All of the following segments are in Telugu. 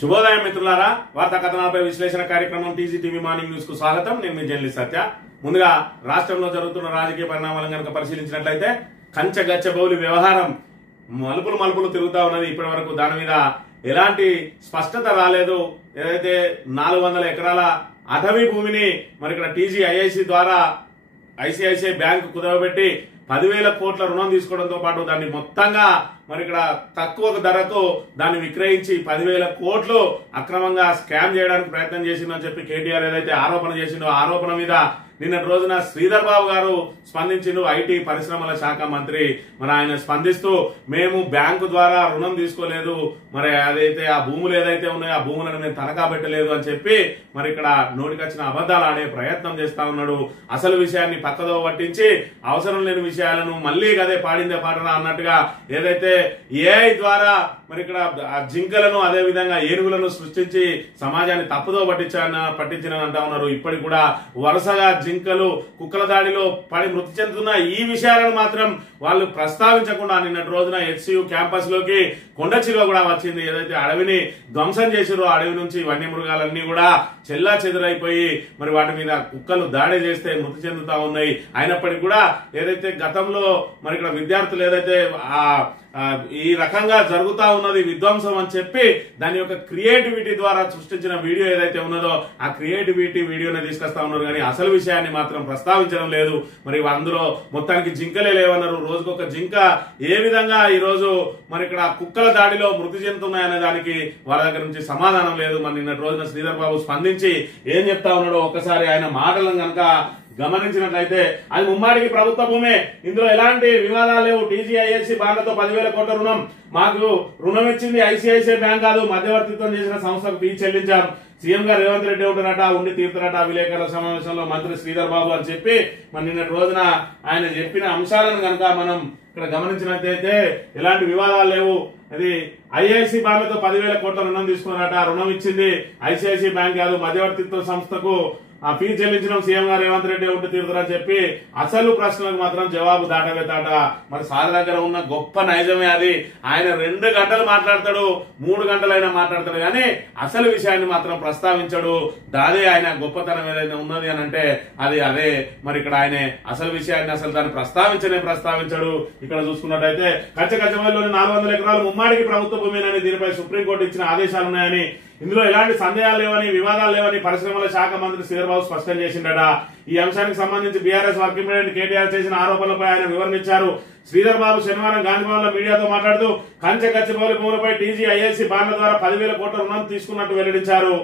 శుభోదయం మిత్రులారా, వార్తా కథనాలపై విశ్లేషణ కార్యక్రమం టీజీ టీవీ మార్నింగ్ న్యూస్ కు స్వాగతం. నేను మీ జర్నలిస్ట్ సత్య. ముందుగా రాష్ట్రంలో జరుగుతున్న రాజకీయ పరిణామాలను కనుక పరిశీలించినట్లయితే కంచగచ్చబౌలి వ్యవహారం మలుపులు తిరుగుతా ఉన్నది. ఇప్పటి వరకు దాని మీద ఎలాంటి స్పష్టత రాలేదు. ఏదైతే 400 ఎకరాల అటవీ భూమిని మరి ఇక్కడ టీజీఐఐసి ద్వారా ఐసిఐసిఐ బ్యాంకు కుదవబెట్టి 10,000 కోట్ల రుణం తీసుకోవడంతో పాటు దాన్ని మొత్తంగా మరి ఇక్కడ తక్కువ ధరకు దాన్ని విక్రయించి 10,000 కోట్లు అక్రమంగా స్కామ్ చేయడానికి ప్రయత్నం చేసిందని చెప్పి కేటీఆర్ ఏదైతే ఆరోపణ చేసిండో ఆరోపణ మీద నిన్నటి రోజున శ్రీధర్ బాబు గారు స్పందించిండు. ఐటీ పరిశ్రమల శాఖ మంత్రి మరి ఆయన స్పందిస్తూ మేము బ్యాంకు ద్వారా రుణం తీసుకోలేదు, మరి అదైతే ఆ భూములు ఏదైతే ఉన్నాయో ఆ భూములను మేము తనఖా పెట్టలేదు అని చెప్పి మరి ఇక్కడ నోటికొచ్చిన అబద్ధాలు ఆడే ప్రయత్నం చేస్తా ఉన్నాడు. అసలు విషయాన్ని పక్కదో పట్టించి అవసరం లేని విషయాలను మళ్లీ అదే పాడిందే పాటనా అన్నట్టుగా ఏదైతే ఏఐ ద్వారా మరి ఇక్కడ జింకలను అదే విధంగా ఏనుగులను సృష్టించి సమాజాన్ని తప్పుదో పట్టించిన అంటా ఉన్నారు. ఇప్పటికి కూడా వరుసగా జింకలు కుక్కల దాడిలో పడి మృతి చెందుతున్న ఈ విషయాలను మాత్రం వాళ్ళు ప్రస్తావించకుండా నిన్నటి రోజున హెచ్సియు క్యాంపస్ లోకి కొండ చిలువ కూడా వచ్చింది. ఏదైతే అడవిని ధ్వంసం చేసిరో అడవి నుంచి వన్యమృగాలన్నీ కూడా చెల్లా చెదురైపోయి మరి వాటి మీద కుక్కలు దాడి చేస్తే మృతి చెందుతా ఉన్నాయి. అయినప్పటికీ కూడా ఏదైతే గతంలో మరి ఇక్కడ విద్యార్థులు ఏదైతే ఈ రకంగా జరుగుతా ఉన్నది విధ్వంసం అని చెప్పి దాని యొక్క క్రియేటివిటీ ద్వారా సృష్టించిన వీడియో ఏదైతే ఉన్నదో ఆ క్రియేటివిటీ వీడియోని తీసుకొస్తా ఉన్నారు, కానీ అసలు విషయాన్ని మాత్రం ప్రస్తావించడం లేదు. మరి అందులో మొత్తానికి జింకలే లేవన్నారు. రోజుకొక జింక ఏ విధంగా ఈ రోజు మరి ఇక్కడ కుక్కల దాడిలో మృతి చెందుతున్నాయనే దానికి వాళ్ళ దగ్గర నుంచి సమాధానం లేదు. మరి నిన్నటి రోజున శ్రీధర్ బాబు స్పందించి ఏం చెప్తా ఉన్నాడో ఒక్కసారి ఆయన మాటలను కనుక గమనించినట్లయితే అది ముమ్మాడికి ప్రభుత్వ భూమే, ఇందులో ఎలాంటి వివాదాలు లేవు. టీజీఐఐసి బాండ్లతో 10,000 కోట్ల రుణం, మాకు రుణం ఇచ్చింది ఐసిఐసిఐ బ్యాంక్ కాదు, మధ్యవర్తిత్వం చేసిన సంస్థకు ఫీ చెల్లించాం. సీఎం గారు రేవంత్ రెడ్డి ఉంటారట, ఉండి తీరుతారట విలేకరుల సమావేశంలో మంత్రి శ్రీధర్ బాబు అని చెప్పి మరి నిన్నటి రోజున ఆయన చెప్పిన అంశాలను కనుక మనం ఇక్కడ గమనించినట్లయితే ఎలాంటి వివాదాలు లేవు. అది ఐఐసి బాండ్లతో 10,000 కోట్ల రుణం తీసుకున్నారట, రుణం ఇచ్చింది ఐసిఐసి బ్యాంక్ కాదు, మధ్యవర్తిత్వ సంస్థకు ఆ ఫీ చెల్లించడం సీఎం గారు రేవంత్ రెడ్డి ఉంటే తీరుతారని చెప్పి అసలు ప్రశ్నలకు మాత్రం జవాబు దాటవేతాట. మరి సార్ దగ్గర ఉన్న గొప్ప నైజమే అది. ఆయన 2 గంటలు మాట్లాడతాడు, 3 గంటలైనా మాట్లాడతాడు, కానీ అసలు విషయాన్ని మాత్రం ప్రస్తావించడు. దాదే ఆయన గొప్పతనం ఏదైతే ఉన్నది అని అంటే అది అదే. మరి ఇక్కడ ఆయన అసలు విషయాన్ని అసలు దాన్ని ప్రస్తావించడు. ఇక్కడ చూసుకున్నట్టయితే కంచగచ్చబౌలిలోని 400 ఎకరాలు ముమ్మాడికి ప్రభుత్వ భూమేనని దీనిపై సుప్రీంకోర్టు ఇచ్చిన ఆదేశాలున్నాయని, ఇందులో ఎలాంటి సందేహాలు లేవని వివాదాలు లేవని పరిశ్రమల శాఖ మంత్రి శ్రీధర్ బాబు స్పష్టం చేసిండట. ఈ అంశానికి సంబంధించి బీఆర్ఎస్ వర్కింగ్ ప్రెసిడెంట్ కేటీఆర్ చేసిన ఆరోపణలపై ఆయన వివరణ శ్రీధర్ బాబు శనివారం గాంధీభవన్ లో మీడియాతో మాట్లాడుతూ కంచగచ్చబౌలి భూములపై టీజీఐఐసి బాండ్ల ద్వారా 10,000 కోట్ల రుణం తీసుకున్నట్టు వెల్లడించారు.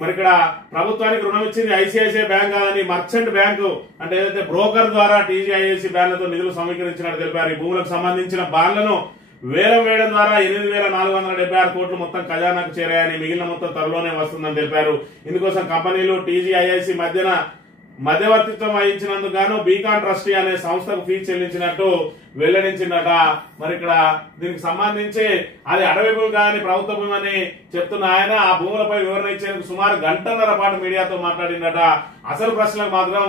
మరి ఇక్కడ ప్రభుత్వానికి రుణం ఇచ్చింది ఐసిఐసిఐ బ్యాంక్ కాదని మర్చెంట్ బ్యాంకు అంటే ఏదైతే బ్రోకర్ ద్వారా టీజీఐఐసి బ్యాండ్లతో నిధులు సమీకరించినట్టు తెలిపారు. ఈ భూములకు సంబంధించిన బాండ్లను వేలం వేయడం ద్వారా 8,476 కోట్లు మొత్తం ఖజానాకు చేరాయని, మిగిలిన మొత్తం త్వరలోనే వస్తుందని తెలిపారు. ఇందుకోసం కంపెనీలు టీజీఐఐసి మధ్యవర్తిత్వం వహించినందుకు గాను బీకాన్ ట్రస్టీ అనే సంస్థకు ఫీ చెల్లించినట్టు వెల్లడించిందట. మరి ఇక్కడ దీనికి సంబంధించి అది అటవీ భూమి కాదని ప్రభుత్వ భూమి అని చెప్తున్న ఆయన ఆ భూములపై వివరణ ఇచ్చేందుకు సుమారు 1.5 గంటల పాటు మీడియాతో మాట్లాడిందట. అసలు ప్రశ్నలకు మాత్రం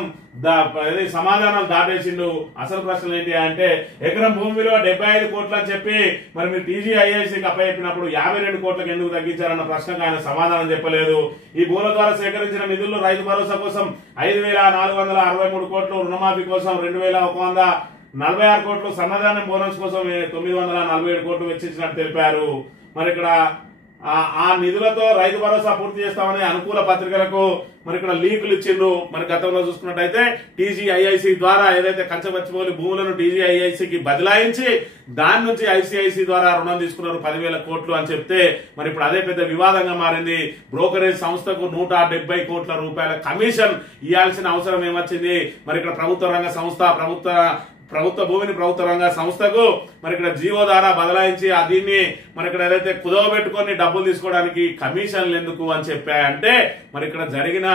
సమాధానం దాటేసిండు. అసలు ప్రశ్నలు ఏంటి అంటే ఎకరం భూమి విలువ 75 కోట్లు అని చెప్పి మరి మీరు టీజీఐఐసికి అప్పచెప్పినప్పుడు 52 కోట్లకు ఎందుకు తగ్గించారన్న ప్రశ్నకు ఆయన సమాధానం చెప్పలేదు. ఈ భూముల ద్వారా సేకరించిన నిధుల్లో రైతు భరోసా కోసం 5,463 కోట్లు, రుణమాఫీ కోసం 2,146 కోట్లు, సన్నధాన్యం బోనస్ కోసం 947 కోట్లు వెచ్చించినట్టు తెలిపారు. మరి ఇక్కడ ఆ నిధులతో రైతు భరోసా పూర్తి చేస్తామని అనుకూల పత్రికలకు మరి ఇక్కడ లీకులు ఇచ్చిండ్రు. మరి గతంలో చూసుకున్నట్టయితే టీజీఐఐసి ద్వారా ఏదైతే కంచగచ్చబౌలి భూములను టీజీఐఐసికి బదలాయించి దాని నుంచి ఐసిఐసి ద్వారా రుణం తీసుకున్నారు 10,000 కోట్లు అని చెప్తే మరి ఇప్పుడు అదే పెద్ద వివాదంగా మారింది. బ్రోకరేజ్ సంస్థకు 170 కోట్ల రూపాయల కమిషన్ ఇవ్వాల్సిన అవసరం ఏమొచ్చింది? మరి ఇక్కడ ప్రభుత్వ రంగ సంస్థ ప్రభుత్వ భూమిని ప్రభుత్వ రంగ సంస్థకు మరి ఇక్కడ జీవో ద్వారా బదలాయించి దీన్ని మరి ఇక్కడ ఏదైతే కుదవబెట్టుకొని డబ్బులు తీసుకోవడానికి కమిషన్లు ఎందుకు అని చెప్పాయంటే మరి ఇక్కడ జరిగిన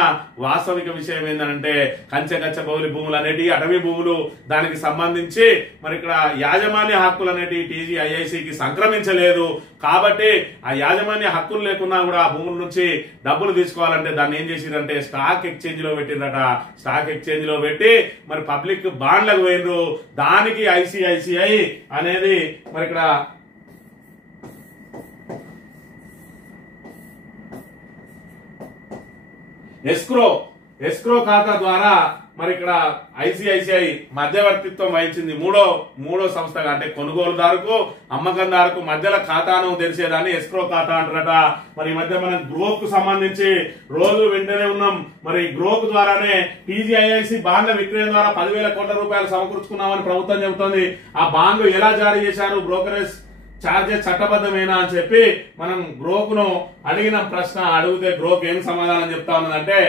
వాస్తవిక విషయం ఏంటంటే కంచగచ్చబౌలి భూములు అనేటి అటవీ భూములు, దానికి సంబంధించి మరి ఇక్కడ యాజమాన్య హక్కులు అనేటి టీజీఐఐసికి సంక్రమించలేదు. కాబట్టి ఆ యాజమాన్య హక్కులు లేకున్నా కూడా ఆ భూముల నుంచి డబ్బులు తీసుకోవాలంటే దాన్ని ఏం చేసిరంటే స్టాక్ ఎక్స్చేంజ్ లో పెట్టిరట. స్టాక్ ఎక్స్చేంజ్ లో పెట్టి మరి పబ్లిక్ బాండ్లకు పోయినరు. దానికి ఐసిఐసిఐ అనేది మరి ఇక్కడ ఎస్క్రో ఖాతా ద్వారా మరి ఇక్కడ ఐసిఐసిఐ మధ్యవర్తిత్వం వహించింది. మూడో సంస్థగా, అంటే కొనుగోలుదారుకు అమ్మకందారుకు మధ్యలో ఖాతాను తెరిచేదాన్ని ఎస్క్రో ఖాతా అంటారట. మరి ఈ మధ్య మనం గ్రోక్ కు సంబంధించి రోజు వింటూనే ఉన్నాం. మరి గ్రోక్ ద్వారానే టీజీఐఐసి బాండ్ల విక్రయం ద్వారా 10,000 కోట్ల రూపాయలు సమకూర్చుకున్నామని ప్రభుత్వం చెబుతోంది. ఆ బాండ్లు ఎలా జారీ చేశారు, బ్రోకరేజ్ చార్జెస్ చట్టబద్ధమేనా అని చెప్పి మనం గ్రోక్ ను అడిగిన ప్రశ్న అడిగితే గ్రోక్ ఏం సమాధానం చెప్తా ఉన్నదంటే,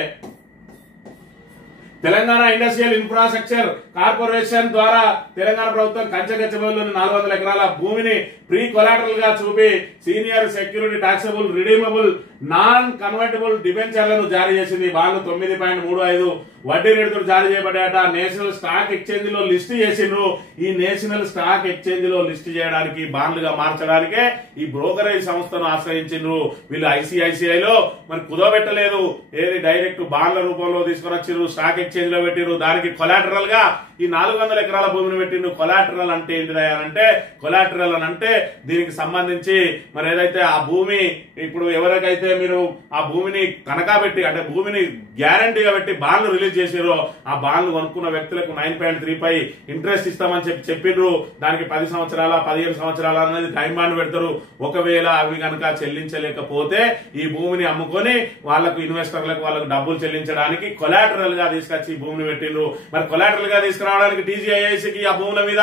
తెలంగాణ ఇండస్ట్రియల్ ఇన్ఫ్రాస్ట్రక్చర్ కార్పొరేషన్ ద్వారా తెలంగాణ ప్రభుత్వం కంచగచ్చబౌలిలోని 400 ఎకరాల భూమిని ప్రీ కొలాటరల్ గా చూపి senior security taxable redeemable non convertible డిబెంచర్లను జారీ చేసింది. బాండ్లు 9.35 వడ్డీ రేటుతో జారీ చేయబడ్డాయట. నేషనల్ స్టాక్ ఎక్స్చేంజ్ లో లిస్ట్ చేసిండ్రు. ఈ నేషనల్ స్టాక్ ఎక్స్చేంజ్ లో లిస్ట్ చేయడానికి, బాండ్లుగా మార్చడానికే ఈ బ్రోకరేజ్ సంస్థను ఆశ్రయించిండ్రు. వీళ్ళు ఐసిఐసిఐ లో మరి కుదవబెట్టలేదు, ఏది డైరెక్ట్ బాండ్ల రూపంలో తీసుకుని వచ్చిర్రు, స్టాక్ ఎక్స్చేంజ్ లో పెట్టిరు. దానికి కొలాటరల్ గా ఈ 400 ఎకరాల భూమిని పెట్టిండ్రు. కొలాటరల్ అంటే ఏంటిదంటే, కొలాటరల్ అని అంటే దీనికి సంబంధించి మరి ఏదైతే ఆ భూమి ఇప్పుడు ఎవరికైతే మీరు ఆ భూమిని తనఖా పెట్టి, అంటే భూమిని గ్యారంటీగా పెట్టి బాండ్లు రిలీజ్ చేసారో ఆ బాండ్లు కొనుక్కున్న వ్యక్తులకు 9.35 ఇంట్రెస్ట్ ఇస్తామని చెప్పిండ్రు. దానికి 10 సంవత్సరాల 15 సంవత్సరాల అనేది టైం బాండ్ పెడతారు. ఒకవేళ అవి కనుక చెల్లించలేకపోతే ఈ భూమిని అమ్ముకొని వాళ్ళకు ఇన్వెస్టర్లకు వాళ్ళకు డబ్బులు చెల్లించడానికి కొలాటరల్ గా తీసుకొచ్చి ఈ భూమిని పెట్టిండ్రు. మరి కొలాటరల్ గా తీసుకురావడానికి టీజీఐఐసికి ఆ భూముల మీద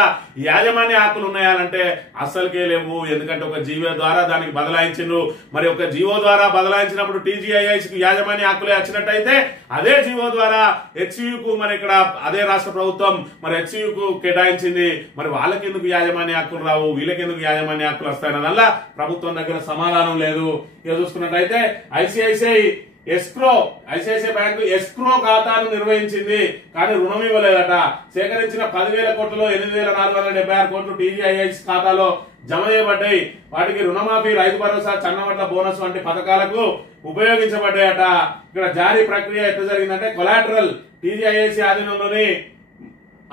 యాజమాన్య హక్కులు ఉన్నాయంటే అస్సలకే లేవు. ఎందుకంటే ఒక జీవో ద్వారా దానికి బదలాయించిండ్రు. మరి ఒక జీవో ద్వారా బదలాయించినప్పుడు టీజీఐఐసికి యాజమాన్య హక్కులే వచ్చినట్టయితే అదే జీవో ద్వారా హెచ్సియుకు మరి ఇక్కడ అదే రాష్ట్ర ప్రభుత్వం మరి హెచ్సియుకు కేటాయించింది. మరి వాళ్ళకి ఎందుకు యాజమాన్య హక్కులు రావు, వీళ్ళకి ఎందుకు యాజమాన్య హక్కులు వస్తాయన్నదల్ల ప్రభుత్వం దగ్గర సమాధానం లేదు. ఇక చూసుకున్నట్టయితే ఐసిఐసిఐ బ్యాంకు ఎస్క్రో ఖాతాను నిర్వహించింది, కానీ రుణం ఇవ్వలేదట. సేకరించిన 10,000 కోట్లలో 8,476 కోట్లు టీజీఐఐసి ఖాతాలో జమ చేయబడ్డాయి. వాటికి రుణమాఫీ, రైతు భరోసా, చన్నవడ్ల బోనస్ వంటి పథకాలకు ఉపయోగించబడ్డాయట. ఇక్కడ జారీ ప్రక్రియ ఎట్లా జరిగిందంటే, కొలాటరల్ టీజీఐఐసి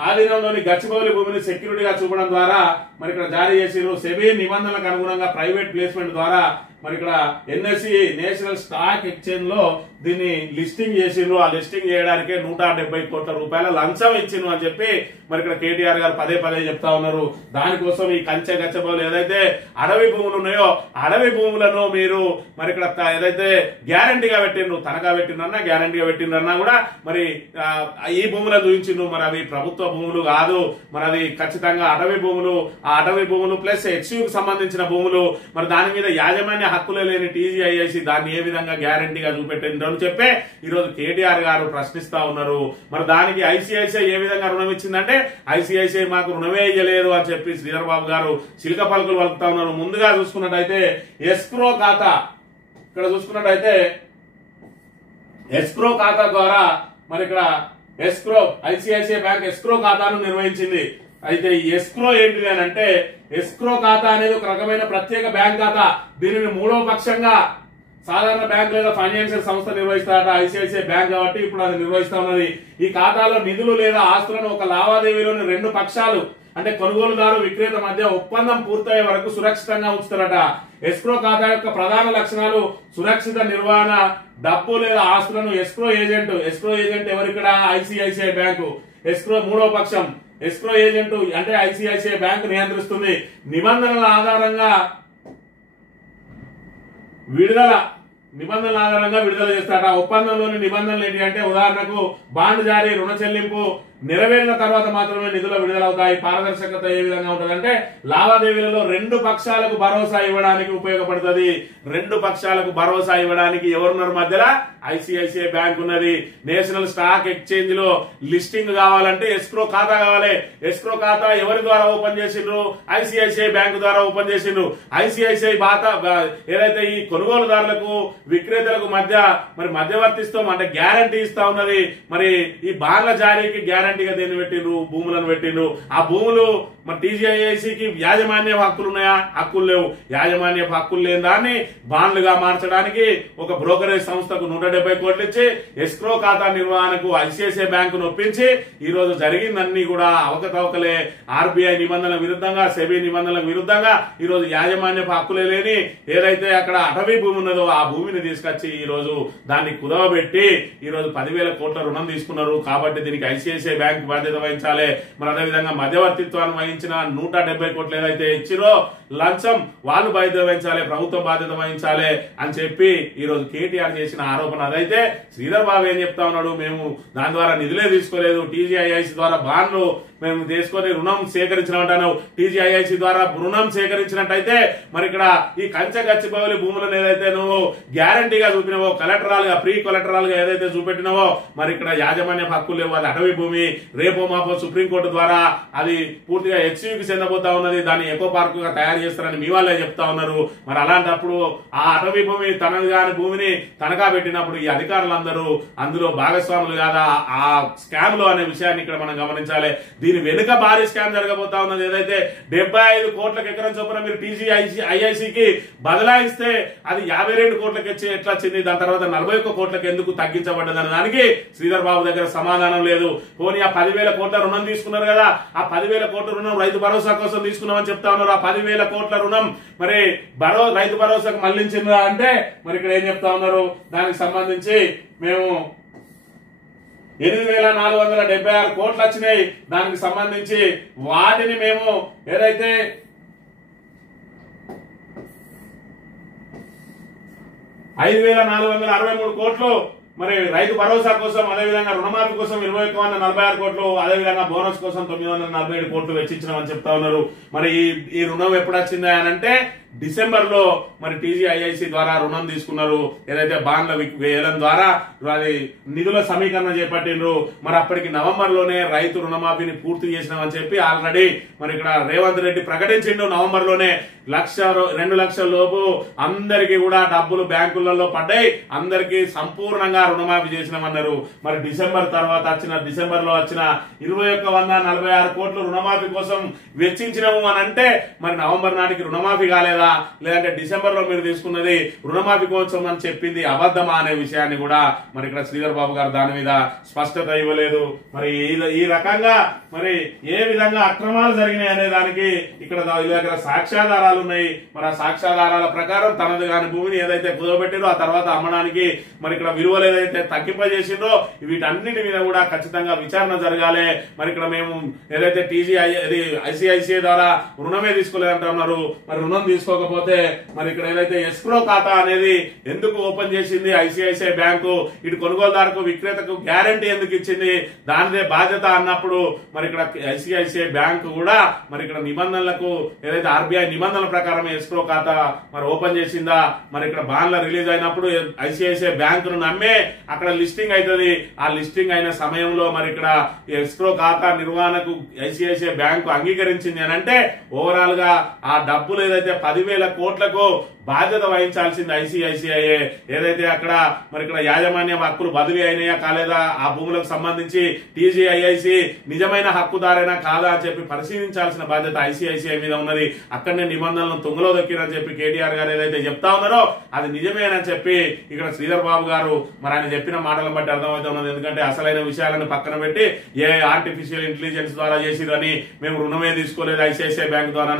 ఆధీనంలోని గచ్చిబౌలి భూమిని సెక్యూరిటీగా చూపడం ద్వారా మరి ఇక్కడ జారీ చేసిరు. సెబీ నిబంధనలకు అనుగుణంగా ప్రైవేట్ ప్లేస్మెంట్ ద్వారా మరి ఇక్కడ ఎన్ఎస్సి నేషనల్ స్టాక్ ఎక్స్చేంజ్ లో దీన్ని లిస్టింగ్ చేసిండ్రు. ఆ లిస్టింగ్ చేయడానికే 170 కోట్ల రూపాయల లంచం ఇచ్చిండ్రు అని చెప్పి మరి ఇక్కడ కేటీఆర్ గారు పదే చెప్తా ఉన్నారు. దానికోసం ఈ గచ్చబౌలు ఏదైతే అడవి భూములు ఉన్నాయో అడవి భూములను మీరు మరి ఇక్కడ ఏదైతే గ్యారంటీగా పెట్టిండ్రు, తనఖా పెట్టిండ్రన్నా గ్యారంటీగా పెట్టిండ్రన్నా కూడా మరి ఈ భూములను చూపించిండ్రు. మరి అవి ప్రభుత్వ భూములు కాదు, మరి అది ఖచ్చితంగా అటవీ భూములు. ఆ అటవీ భూములు ప్లస్ హెచ్సియుకు సంబంధించిన భూములు. మరి దాని మీద యాజమాన్య హక్కులే లేని టీజీఐఐసి దాన్ని ఏ విధంగా గ్యారంటీగా చూపెట్టిండ్రు అని చెప్పి ఈరోజు కేటీఆర్ గారు ప్రశ్నిస్తా ఉన్నారు. మరి దానికి ఐసిఐసిఐ ఏ విధంగా రుణం ఇచ్చిందంటే, ఐసిఐసిఐ మాకు రుణమే ఇయ్యలేదు అని చెప్పి శ్రీధర్ బాబు గారు చిలక పలుకులు వలుకుతా ఉన్నారు. ముందుగా చూసుకున్నట్టయితే ఎస్క్రో ఖాతా, ఇక్కడ చూసుకున్నట్టయితే ఎస్క్రో ఖాతా ద్వారా మరి ఇక్కడ ఐసిఐసిఐ బ్యాంక్ ఎస్క్రో ఖాతాను నిర్వహించింది. అయితే ఈ ఎస్క్రో ఏంటిది అని అంటే, ఎస్క్రో ఖాతా అనేది ఒక రకమైన ప్రత్యేక బ్యాంక్ ఖాతా. దీనిని మూడవ పక్షంగా సాధారణ బ్యాంక్ లేదా ఫైనాన్షియల్ సంస్థ నిర్వహిస్తారట. ఐసిఐసిఐ బ్యాంక్ కాబట్టి ఇప్పుడు అది నిర్వహిస్తా ఉన్నది. ఈ ఖాతాలో నిధులు లేదా ఆస్తులను ఒక లావాదేవీలోని 2 పక్షాలు అంటే కొనుగోలుదారు విక్రేత మధ్య ఒప్పందం పూర్తయ్యే వరకు సురక్షితంగా ఉంచుతారట. ఎస్క్రో ఖాతా యొక్క ప్రధాన లక్షణాలు సురక్షిత నిర్వహణ, డబ్బు లేదా ఆస్తులను ఎస్క్రో ఏజెంట్ ఎవరు ఇక్కడ? ICICI bank. ఎస్క్రో మూడవ పక్షం. ఎస్క్రో ఏజెంట్ అంటే ఐసిఐసిఐ బ్యాంకు నియంత్రిస్తుంది. నిబంధనల ఆధారంగా విడుదల చేస్తారట. ఒప్పందంలోని నిబంధనలు ఏంటి అంటే, ఉదాహరణకు బాండ్ జారీ, రుణ చెల్లింపు నెరవేరిన తర్వాత మాత్రమే నిధులు విడుదలవుతాయి. పారదర్శకత ఏ విధంగా ఉంటుందంటే, లావాదేవీలలో 2 పక్షాలకు భరోసా ఇవ్వడానికి ఉపయోగపడుతుంది. 2 పక్షాలకు భరోసా ఇవ్వడానికి ఎవరున్నారు మధ్యలో? ఐసిఐసిఐ బ్యాంక్ ఉన్నది. నేషనల్ స్టాక్ ఎక్స్చేంజ్ లో లిస్టింగ్ కావాలంటే ఎస్క్రో ఖాతా కావాలి. ఎస్క్రో ఖాతా ఎవరి ద్వారా ఓపెన్ చేసిండ్రు? ఐసిఐసిఐ బ్యాంక్ ద్వారా ఓపెన్ చేసిండ్రు. ఐసిఐసిఐ ఏదైతే ఈ కొనుగోలుదారులకు విక్రేతలకు మధ్య మరి మధ్యవర్తిస్తాం అంటే గ్యారంటీ ఇస్తా ఉన్నది. మరి ఈ బాండ్ల జారీకి గ్యారంటీగా దేన్ని పెట్టిండ్రు? భూములను పెట్టిండ్రు. ఆ భూములు మరి టీజీఐఐసికి యాజమాన్య హక్కులు ఉన్నాయా? హక్కులు లేవు. యాజమాన్య హక్కులు లేని దాన్ని బాండ్లుగా మార్చడానికి ఒక బ్రోకరేజ్ సంస్థకు 170 కోట్లు ఇచ్చి ఎస్క్రో ఖాతా నిర్వహణకు ఐసిఐసిఐ బ్యాంకును ఒప్పించి ఈ రోజు జరిగిందన్నీ కూడా అవకతవకలే. ఆర్బీఐ నిబంధనల విరుద్ధంగా, సెబీ నిబంధనలకు విరుద్ధంగా ఈ రోజు యాజమాన్య హక్కులే లేని ఏదైతే అక్కడ అటవీ భూమి ఉన్నదో ఆ భూమిని భూమిని తీసుకొచ్చి ఈ రోజు దాన్ని కుదవబెట్టి ఈ రోజు 10,000 కోట్ల రుణం తీసుకున్నారు. కాబట్టి దీనికి ఐసిఐసిఐ బ్యాంక్ బాధ్యత వహించాలి. మరి అదేవిధంగా మధ్యవర్తిత్వాన్ని వహించిన 170 కోట్లు ఏదైతే ఇచ్చిరో లంచం వాళ్ళు బాధ్యత వహించాలి, ప్రభుత్వం బాధ్యత వహించాలి అని చెప్పి ఈ రోజు కేటీఆర్ చేసిన ఆరోపణ అదైతే శ్రీధర్ బాబు ఏం చెప్తా ఉన్నాడు, మేము దాని ద్వారా నిధులే తీసుకోలేదు, టీజీఐఐసి ద్వారా బాండ్లు మేము తీసుకొని రుణం సేకరించినట్టు టీజీఐఐసి ద్వారా రుణం సేకరించినట్టయితే మరి ఇక్కడ ఈ కంచగచ్చిబౌలి భూములను ఏదైతే నువ్వు గ్యారంటీగా చూపినవో కలెక్టరాల్ గా ప్రీ కలెక్టరాల్ గా ఏదైతే చూపెట్టినవో మరి ఇక్కడ యాజమాన్య హక్కులు లేవు, అది అటవీ భూమి, రేపో మాపో సుప్రీంకోర్టు ద్వారా అది పూర్తిగా హెచ్సియుకి చెందబోతా ఉన్నది, దాన్ని ఎకో పార్క్ గా తయారు చేస్తారని మీ వాళ్ళే చెప్తా ఉన్నారు. మరి అలాంటప్పుడు ఆ అటవీ భూమి తనది కాని భూమిని తనఖా పెట్టినప్పుడు ఈ అధికారులందరూ అందులో భాగస్వాములు కాదా ఆ స్కామ్ లో అనే విషయాన్ని ఇక్కడ మనం గమనించాలి. దీని వెనుక భారీ స్కామ్ జరగబోతా ఉన్నది. ఏదైతే 75 కోట్లకు ఎకరం చొప్పున మీరు టీజీఐఐసికి బదలాయిస్తే అది 52 కోట్లకి ఎట్లా వచ్చింది, దాని తర్వాత 41 కోట్లకు ఎందుకు తగ్గించబడ్డదన్న దానికి శ్రీధర్ బాబు దగ్గర సమాధానం లేదు. పోనీ ఆ 10,000 కోట్ల రుణం తీసుకున్నారు కదా, ఆ 10,000 కోట్ల రుణం రైతు భరోసా కోసం తీసుకున్నామని చెప్తా ఉన్నారు. ఆ 10,000 కోట్ల రుణం మరి రైతు భరోసాకు మళ్లించిందా అంటే మరి ఇక్కడ ఏం చెప్తా ఉన్నారు, దానికి సంబంధించి మేము 8,476 కోట్లు వచ్చినాయి, దానికి సంబంధించి వాటిని మేము ఏదైతే 5,463 కోట్లు మరి రైతు భరోసా కోసం, అదేవిధంగా రుణమాఫీ కోసం 21,46 కోట్లు, అదేవిధంగా బోనస్ కోసం 947 కోట్లు వెచ్చించినామని చెప్తా ఉన్నారు. మరి ఈ రుణం ఎప్పుడు వచ్చిందా అని అంటే డిసెంబర్ లో మరి టీజీఐఐసి ద్వారా రుణం తీసుకున్నారు. ఏదైతే బాండ్ల వేయడం ద్వారా అది నిధుల సమీకరణ చేపట్టిండ్రు. మరి అప్పటికి నవంబర్ లోనే రైతు రుణమాఫీని పూర్తి చేసినామని చెప్పి ఆల్రెడీ మరి ఇక్కడ రేవంత్ రెడ్డి ప్రకటించిండు. నవంబర్ లోనే 2 లక్షల లోపు అందరికీ కూడా డబ్బులు బ్యాంకులలో పడ్డాయి, అందరికీ సంపూర్ణంగా రుణమాఫీ చేసినామన్నారు. మరి డిసెంబర్ లో వచ్చిన 21,46 కోట్లు రుణమాఫీ కోసం వెచ్చించినాము అని అంటే మరి నవంబర్ నాటికి రుణమాఫీ కాలేదా, లేదంటే డిసెంబర్ లో మీరు తీసుకున్నది రుణమాఫీ కోసం అని చెప్పింది అబద్ధమా అనే విషయాన్ని కూడా మరి ఇక్కడ శ్రీధర్ బాబు గారు దాని మీద స్పష్టత ఇవ్వలేదు. మరి ఈ రకంగా మరి ఏ విధంగా అక్రమాలు జరిగినాయి అనే దానికి ఇక్కడ దగ్గర సాక్ష్యాధారాలు ఉన్నాయి. మరి ఆ సాక్ష్యాధారాల ప్రకారం తనది కాని భూమిని ఏదైతే కుదవబెట్టిరో ఆ తర్వాత అమ్మడానికి మరి ఇక్కడ విలువలు ఏదైతే తగ్గింపజేసిందో వీటన్నిటి మీద కూడా ఖచ్చితంగా విచారణ జరగాలి. మరి ఇక్కడ మేము ఏదైతే ఐసిఐసిఐ ద్వారా రుణమే తీసుకోలేదంటున్నారు, మరి రుణం తీసుకోకపోతే మరి ఇక్కడ ఏదైతే ఎస్క్రో ఖాతా అనేది ఎందుకు ఓపెన్ చేసింది ఐసిఐసిఐ బ్యాంకు, ఇటు కొనుగోలుదారుకు విక్రేతకు గ్యారంటీ ఎందుకు ఇచ్చింది, దానిదే బాధ్యత అన్నప్పుడు మరి ఇక్కడ ఐసిఐసిఐ బ్యాంకు కూడా మరి ఇక్కడ నిబంధనలకు ఏదైతే ఆర్బీఐ నిబంధనల ప్రకారం ఎస్క్రో ఖాతా మరి ఓపెన్ చేసిందా, మరి ఇక్కడ బాండ్ల రిలీజ్ అయినప్పుడు ఐసిఐసిఐ బ్యాంకును నమ్మే అక్కడ లిస్టింగ్ అవుతుంది. ఆ లిస్టింగ్ అయిన సమయంలో మరి ఇక్కడ ఎస్క్రో ఖాతా నిర్వహణకు ఐసిఐసిఐ బ్యాంకు అంగీకరించింది అని అంటే ఓవరాల్ గా ఆ డబ్బులు ఏదైతే 10,000 కోట్లకు బాధ్యత వహించాల్సింది ఐసిఐసిఐ. ఏదైతే అక్కడ మరి ఇక్కడ యాజమాన్య హక్కులు బదిలీ అయినాయా కాలేదా, ఆ భూములకు సంబంధించి టీజీఐఐసి నిజమైన హక్కుదారైనా కాదా అని చెప్పి పరిశీలించాల్సిన బాధ్యత ఐసిఐసిఐ మీద ఉన్నది. అక్కడనే నిబంధనలను తుంగలో దొక్కిరని చెప్పి కేటీఆర్ గారు ఏదైతే చెప్తా ఉన్నారో అది నిజమేనని చెప్పి ఇక్కడ శ్రీధర్ బాబు గారు మరి ఆయన చెప్పిన మాటలను బట్టి అర్థమవుతా ఉన్నది. ఎందుకంటే అసలైన విషయాలను పక్కన పెట్టి ఏ ఆర్టిఫిషియల్ ఇంటెలిజెన్స్ ద్వారా చేసిరని, మేము రుణమే తీసుకోలేదు ఐసిఐసిఐ బ్యాంక్ ద్వారా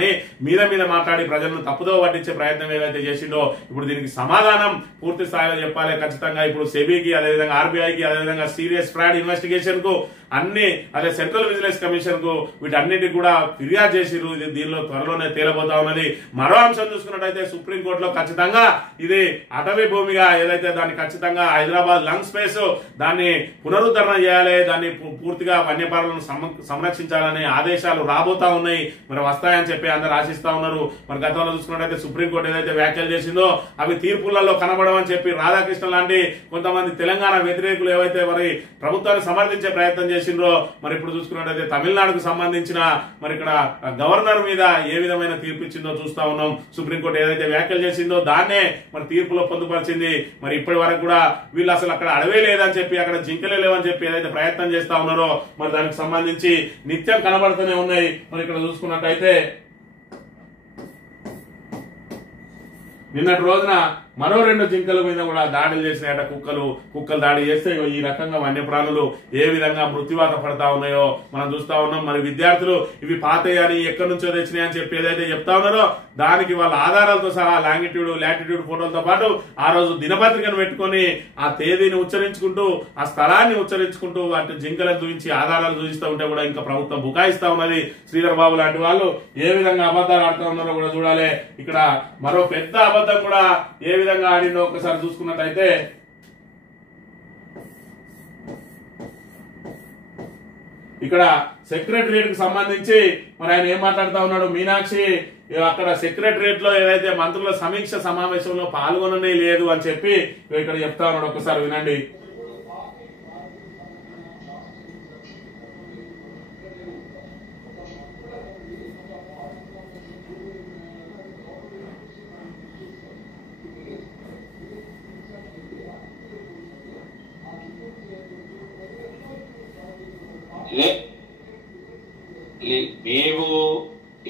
మీద మాట్లాడి ప్రజలను తప్పుదో పట్టించే ప్రయత్నం ఏదైతే చేసిండో ఇప్పుడు దీనికి సమాధానం పూర్తి స్థాయిలో చెప్పాలి. ఖచ్చితంగా ఇప్పుడు సెబీకి, అదేవిధంగా ఆర్బీఐకి, అదేవిధంగా సీరియస్ ఫ్రాడ్ ఇన్వెస్టిగేషన్ కు అన్ని అదే సెంట్రల్ విజిలెన్స్ కమిషన్ కు వీటన్నిటికి కూడా ఫిర్యాదు చేసిరు. దీనిలో త్వరలోనే తేలబోతా ఉన్నది. మరో అంశం చూసుకున్నట్టయితే సుప్రీంకోర్టులో ఖచ్చితంగా ఇది అటవీ భూమిగా ఏదైతే దాన్ని ఖచ్చితంగా హైదరాబాద్ లంగ్ స్పేస్ దాన్ని పునరుద్ధరణ చేయాలి, దాన్ని పూర్తిగా వన్యప్రాణులను సంరక్షించాలనే ఆదేశాలు రాబోతా ఉన్నాయి. మరి వస్తాయని చెప్పి అందరు ఆశిస్తా ఉన్నారు. మరి గతంలో చూసుకున్నట్టయితే సుప్రీంకోర్టు ఏదైతే వ్యాఖ్యలు చేసిందో అవి తీర్పులలో కనబడమని చెప్పి రాధాకృష్ణ లాంటి కొంతమంది తెలంగాణ వ్యతిరేకులు ఏవైతే మరి ప్రభుత్వాన్ని సమర్థించే ప్రయత్నం చేసిండ్రో మరి ఇప్పుడు చూసుకున్నట్టయితే తమిళనాడుకు సంబంధించిన మరి ఇక్కడ గవర్నర్ మీద ఏ విధమైన తీర్పు ఇచ్చిందో చూస్తా ఉన్నాం. సుప్రీంకోర్టు ఏదైతే వ్యాఖ్యలు చేసిందో దాన్నే మరి తీర్పులో పొందుపరిచింది. మరి ఇప్పటి వరకు కూడా వీళ్ళు అసలు అక్కడ అడవే లేదని చెప్పి, అక్కడ జింకలే లేవని చెప్పి ఏదైతే ప్రయత్నం చేస్తా ఉన్నారో మరి దానికి సంబంధించి నిత్యం కనబడుతూనే ఉన్నాయి. మరి ఇక్కడ చూసుకున్నట్టయితే నిన్నటి రోజున మరో 2 జింకల మీద కూడా దాడులు చేసినాయట. కుక్కలు దాడి చేస్తే ఈ రకంగా వన్యప్రాణులు ఏ విధంగా మృత్యువాత పడతా ఉన్నాయో మనం చూస్తా ఉన్నాం. మరి విద్యార్థులు ఇవి పాతయ్యని ఎక్కడి నుంచో తెచ్చినాయి అని చెప్పి ఏదైతే చెప్తా ఉన్నారో దానికి వాళ్ళ ఆధారాలతో సహా లాటిట్యూడ్ ఫోటోలతో పాటు ఆ రోజు దినపత్రికను పెట్టుకొని ఆ తేదీని ఉచ్చరించుకుంటూ ఆ స్థలాన్ని ఉచ్చరించుకుంటూ వాటి జింకలను చూపించి ఆధారాలు చూపిస్తూ ఉంటే కూడా ఇంకా ప్రభుత్వం బుకాయిస్తా ఉన్నది. శ్రీధర్ బాబు లాంటి వాళ్ళు ఏ విధంగా అబద్ధాలు ఆడుతూ ఉన్నారో కూడా చూడాలి. ఇక్కడ మరో పెద్ద అబద్ధం కూడా ఏ విధంగా ఆడిందో ఒకసారి చూసుకున్నట్టయితే ఇక్కడ సెక్రటరియట్ కు సంబంధించి మరి ఆయన ఏం మాట్లాడుతా ఉన్నాడు, మీనాక్షి అక్కడ సెక్రటరియట్ లో ఏదైతే మంత్రుల సమీక్ష సమావేశంలో పాల్గొననే లేదు అని చెప్పి ఇక్కడ చెప్తా ఉన్నాడు. ఒకసారి వినండి. మేము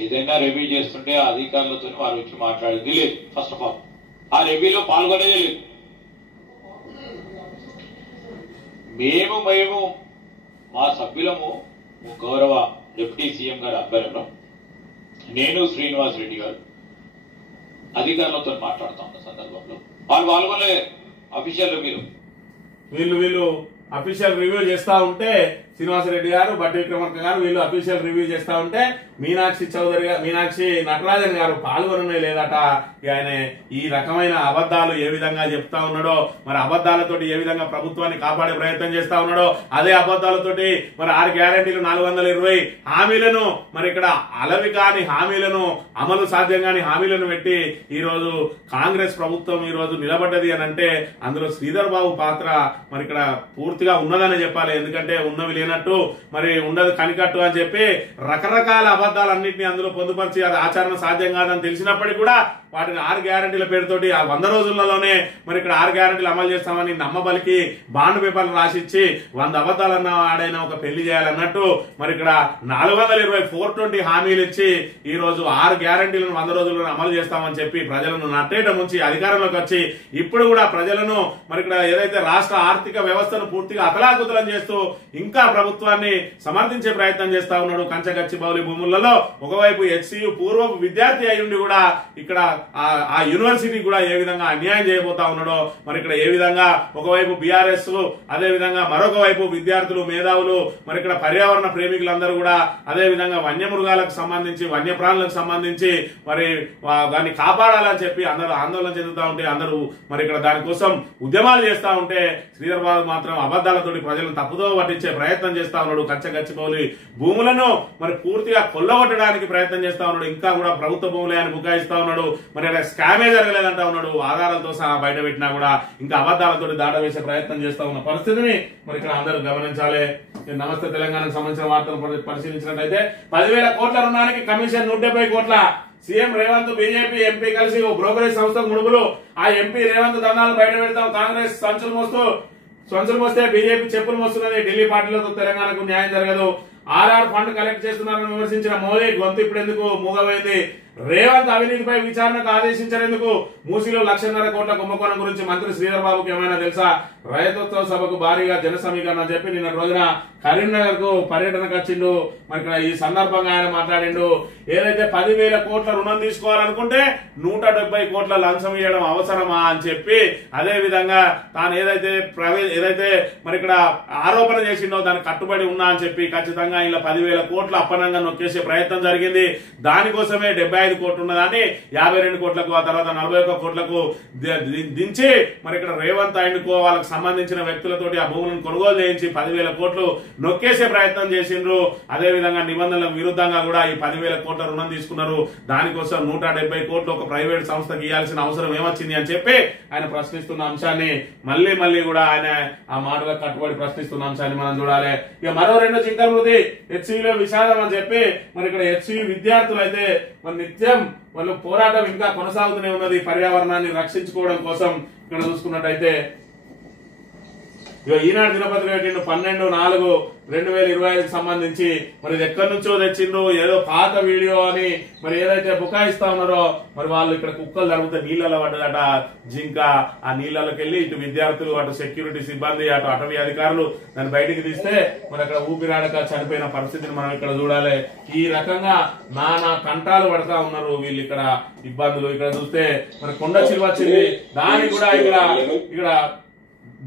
ఏదైనా రివ్యూ చేస్తుంటే అధికారులతో వారు వచ్చి మాట్లాడేది లేదు. ఫస్ట్ ఆఫ్ ఆల్ ఆ రివ్యూలో పాల్గొనేదే లేదు. మేము మా సభ్యులము గౌరవ డిప్యూటీ సీఎం గారి ఆధ్వర్యంలో నేను శ్రీనివాస్ రెడ్డి గారు అధికారులతో మాట్లాడుతా ఉన్న సందర్భంలో వాళ్ళు పాల్గొనలే. అఫీషియల్ వీళ్ళు అఫీషియల్ రివ్యూ చేస్తా ఉంటే శ్రీనివాసరెడ్డి గారు, బట్టి విక్రమార్క గారు వీళ్ళు అఫీషియల్ రివ్యూ చేస్తా ఉంటే మీనాక్షి నటరాజన్ గారు పాల్గొననే లేదట. ఆయన ఈ రకమైన అబద్ధాలు ఏ విధంగా చెప్తా ఉన్నాడో, మరి అబద్ధాలతోటి ఏ విధంగా ప్రభుత్వాన్ని కాపాడే ప్రయత్నం చేస్తా ఉన్నాడో, అదే అబద్ధాలతోటి మరి 6 గ్యారెంటీలు 420 హామీలను మరి ఇక్కడ అలవి కాని హామీలను అమలు సాధ్యం కాని హామీలను పెట్టి ఈ రోజు కాంగ్రెస్ ప్రభుత్వం ఈ రోజు నిలబడ్డది అని అంటే అందులో శ్రీధర్ బాబు పాత్ర మరి ఇక్కడ పూర్తిగా ఉన్నదని చెప్పాలి. ఎందుకంటే ఉన్నవి లేనట్టు మరి ఉండదు కనికట్టు అని చెప్పి రకరకాల అబద్ధాలన్నింటినీ అందులో పొందుపరిచి అది ఆచరణ సాధ్యం కాదని తెలిసినప్పటికీ కూడా వాటిని 6 గ్యారెంటీల పేరుతోటి ఆ 100 రోజులలోనే మరి ఇక్కడ 6 గ్యారెంటీలు అమలు చేస్తామని నమ్మబలికి బాండ్ పేపర్లు రాసిచ్చి 100 అబద్ధాలన్న ఆడైనా ఒక పెళ్లి చేయాలన్నట్టు మరి ఇక్కడ 420 హామీలు ఇచ్చి ఈ రోజు 6 గ్యారెంటీలను 100 రోజుల్లో అమలు చేస్తామని చెప్పి ప్రజలను నట్టేట ముంచి అధికారంలోకి వచ్చి ఇప్పుడు కూడా ప్రజలను మరి ఇక్కడ ఏదైతే రాష్ట్ర ఆర్థిక వ్యవస్థను పూర్తిగా అతలాకుతలం చేస్తూ ఇంకా ప్రభుత్వాన్ని సమర్థించే ప్రయత్నం చేస్తా ఉన్నాడు. కంచగచ్చిబౌలి భూములలో ఒకవైపు హెచ్సియు పూర్వపు విద్యార్థి అయ్యుండి కూడా ఇక్కడ ఆ యూనివర్సిటీ కూడా ఏ విధంగా అన్యాయం చేయబోతా ఉన్నాడో మరి ఇక్కడ ఏ విధంగా ఒకవైపు బీఆర్ఎస్ అదే విధంగా మరొక వైపు విద్యార్థులు మేధావులు మరి ఇక్కడ పర్యావరణ ప్రేమికులందరూ కూడా అదే విధంగా వన్యమృగాలకు సంబంధించి వన్యప్రాణులకు సంబంధించి మరి దాన్ని కాపాడాలని చెప్పి అందరూ ఆందోళన చెందుతా ఉంటే అందరూ మరి ఇక్కడ దానికోసం ఉద్యమాలు చేస్తా ఉంటే శ్రీధర్ బాబు మాత్రం అబద్ధాలతోటి ప్రజలను తప్పుదో పట్టించే ప్రయత్నం చేస్తా ఉన్నాడు. కంచగచ్చిబౌలి భూములను మరి పూర్తిగా కొల్లగొట్టడానికి ప్రయత్నం చేస్తా ఉన్నాడు. ఇంకా కూడా ప్రభుత్వ భూములే అని బుకాయిస్తా ఉన్నాడు. మరి అక్కడ స్కామే జరగలేదంటా ఉన్నాడు. ఆధారాలతో సహా బయట పెట్టినా కూడా ఇంకా అబద్ధాలతో దాడ వేసే ప్రయత్నం చేస్తా ఉన్న పరిస్థితిని మరి ఇక్కడ అందరూ గమనించాలి. నమస్తే తెలంగాణకు సంబంధించిన వార్తలు పరిశీలించినట్లయితే 10,000 కోట్ల రుణానికి కమిషన్ 170 కోట్ల. సీఎం రేవంత్ బీజేపీ ఎంపీ కలిసి ఓ బ్రోకరేజ్ సంస్థకు ముడుపులు. ఆ ఎంపీ రేవంత్ దండాలు బయట పెడతాం, కాంగ్రెస్ సంచులు మోస్తే బీజేపీ చెప్పులు మోస్తున్నది. ఢిల్లీ పార్టీలతో తెలంగాణకు న్యాయం జరగదు. ఆర్ఆర్ ఫండ్ కలెక్ట్ చేస్తున్నారని విమర్శించిన మోదీ గొంతు ఇప్పుడు ఎందుకు మూగమైంది? రేవంత్ అవినీతిపై విచారణకు ఆదేశించేందుకు మూసీలో 1,50,000 కోట్ల కుంభకోణం గురించి మంత్రి శ్రీధర్ బాబుకి ఏమైనా తెలుసా? రైతోత్సవ సభకు భారీగా జన సమీకరణ చెప్పి నిన్న రోజున కరీంనగర్ కు పర్యటనకు వచ్చిండు. మరి ఈ సందర్భంగా ఆయన మాట్లాడిండు. ఏదైతే 10,000 కోట్ల రుణం తీసుకోవాలనుకుంటే 170 కోట్ల లంచం ఇవ్వడం అవసరమా అని చెప్పి అదే విధంగా తాను ఏదైతే మరి ఇక్కడ ఆరోపణ చేసిండో దానికి కట్టుబడి ఉన్నా అని చెప్పి ఖచ్చితంగా ఇలా 10,000 కోట్ల అప్పనంగా నొక్కేసే ప్రయత్నం జరిగింది. దానికోసమే 75 కోట్లు ఉన్నదాన్ని 52 కోట్లకు ఆ తర్వాత 41 కోట్లకు దించి మరి ఇక్కడ రేవంత్ అండ్ వాళ్ళకి సంబంధించిన వ్యక్తులతోటి ఆ భూములను కొనుగోలు చేయించి 10,000 కోట్లు నొక్కేసే ప్రయత్నం చేసిండ్రు. అదే విధంగా నిబంధనలకు విరుద్ధంగా కూడా ఈ 10,000 కోట్ల రుణం తీసుకున్నారు. దానికోసం 170 కోట్లు ఒక ప్రైవేట్ సంస్థకి ఇవ్వాల్సిన అవసరం ఏమొచ్చింది అని చెప్పి ఆయన ప్రశ్నిస్తున్న అంశాన్ని మళ్ళీ కూడా ఆయన ఆ మాటలకు కట్టుబడి ప్రశ్నిస్తున్న అంశాన్ని మనం చూడాలి. ఇక మరో 2 జింకల మృతి, హెచ్సియులో విషాదం అని చెప్పి మరి ఇక్కడ హెచ్సియు విద్యార్థులు అయితే మరి నిత్యం వాళ్ళు పోరాటం ఇంకా కొనసాగుతూనే ఉన్నది పర్యావరణాన్ని రక్షించుకోవడం కోసం. ఇక్కడ చూసుకున్నట్టయితే ఇక ఈనాడు దినపత్రిక పెట్టిండు 12/4/2025 సంబంధించి మరి ఇది ఎక్కడి నుంచో తెచ్చిండ్రు, ఏదో పాత వీడియో అని మరి ఏదైతే బుకాయిస్తా ఉన్నారో మరి వాళ్ళు ఇక్కడ కుక్కలు జరిగితే నీళ్ళలో పడ్డదట జింక. ఆ నీళ్ళలోకి వెళ్ళి ఇటు విద్యార్థులు, అటు సెక్యూరిటీ సిబ్బంది, అటు అటవీ అధికారులు దాన్ని బయటికి తీస్తే మరి అక్కడ ఊపిరాడక చనిపోయిన పరిస్థితిని మనం ఇక్కడ చూడాలి. ఈ రకంగా నానా కంటాలు పడతా ఉన్నారు వీళ్ళు ఇక్కడ ఇబ్బందులు. ఇక్కడ చూస్తే మరి కొండ చిలువ వచ్చింది, దానికి కూడా ఇక్కడ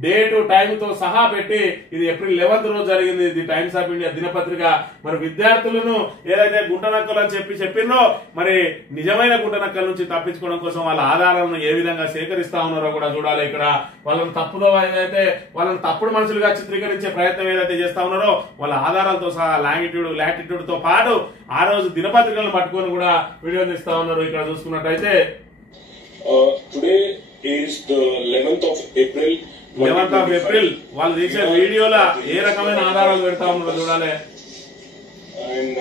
డేటు టైం తో సహా పెట్టి ఇది ఏప్రిల్ 11 రోజు జరిగింది. ఇది టైమ్స్ ఆఫ్ ఇండియా దినపత్రిక. మరి విద్యార్థులను ఏదైతే గుంటనక్కలు అని చెప్పిందో మరి నిజమైన గుంటనక్కల నుంచి తప్పించుకోవడం కోసం వాళ్ళ ఆధారాలను ఏ విధంగా సేకరిస్తా ఉన్నారో కూడా చూడాలి. ఇక్కడ వాళ్ళని తప్పుడు మనుషులుగా చిత్రీకరించే ప్రయత్నం ఏదైతే చేస్తా ఉన్నారో వాళ్ళ ఆధారాలతో సహా లాటిట్యూడ్ తో పాటు ఆ రోజు దినపత్రికలను పట్టుకొని కూడా వీడియో తీస్తా ఉన్నారు. ఇక్కడ చూసుకున్నట్టయితే today is the 11th of April వాళ్ళు తీసే వీడియోలో ఏ రకమైన ఆధారాలు పెడతా ఉన్నారో చూడాలి. And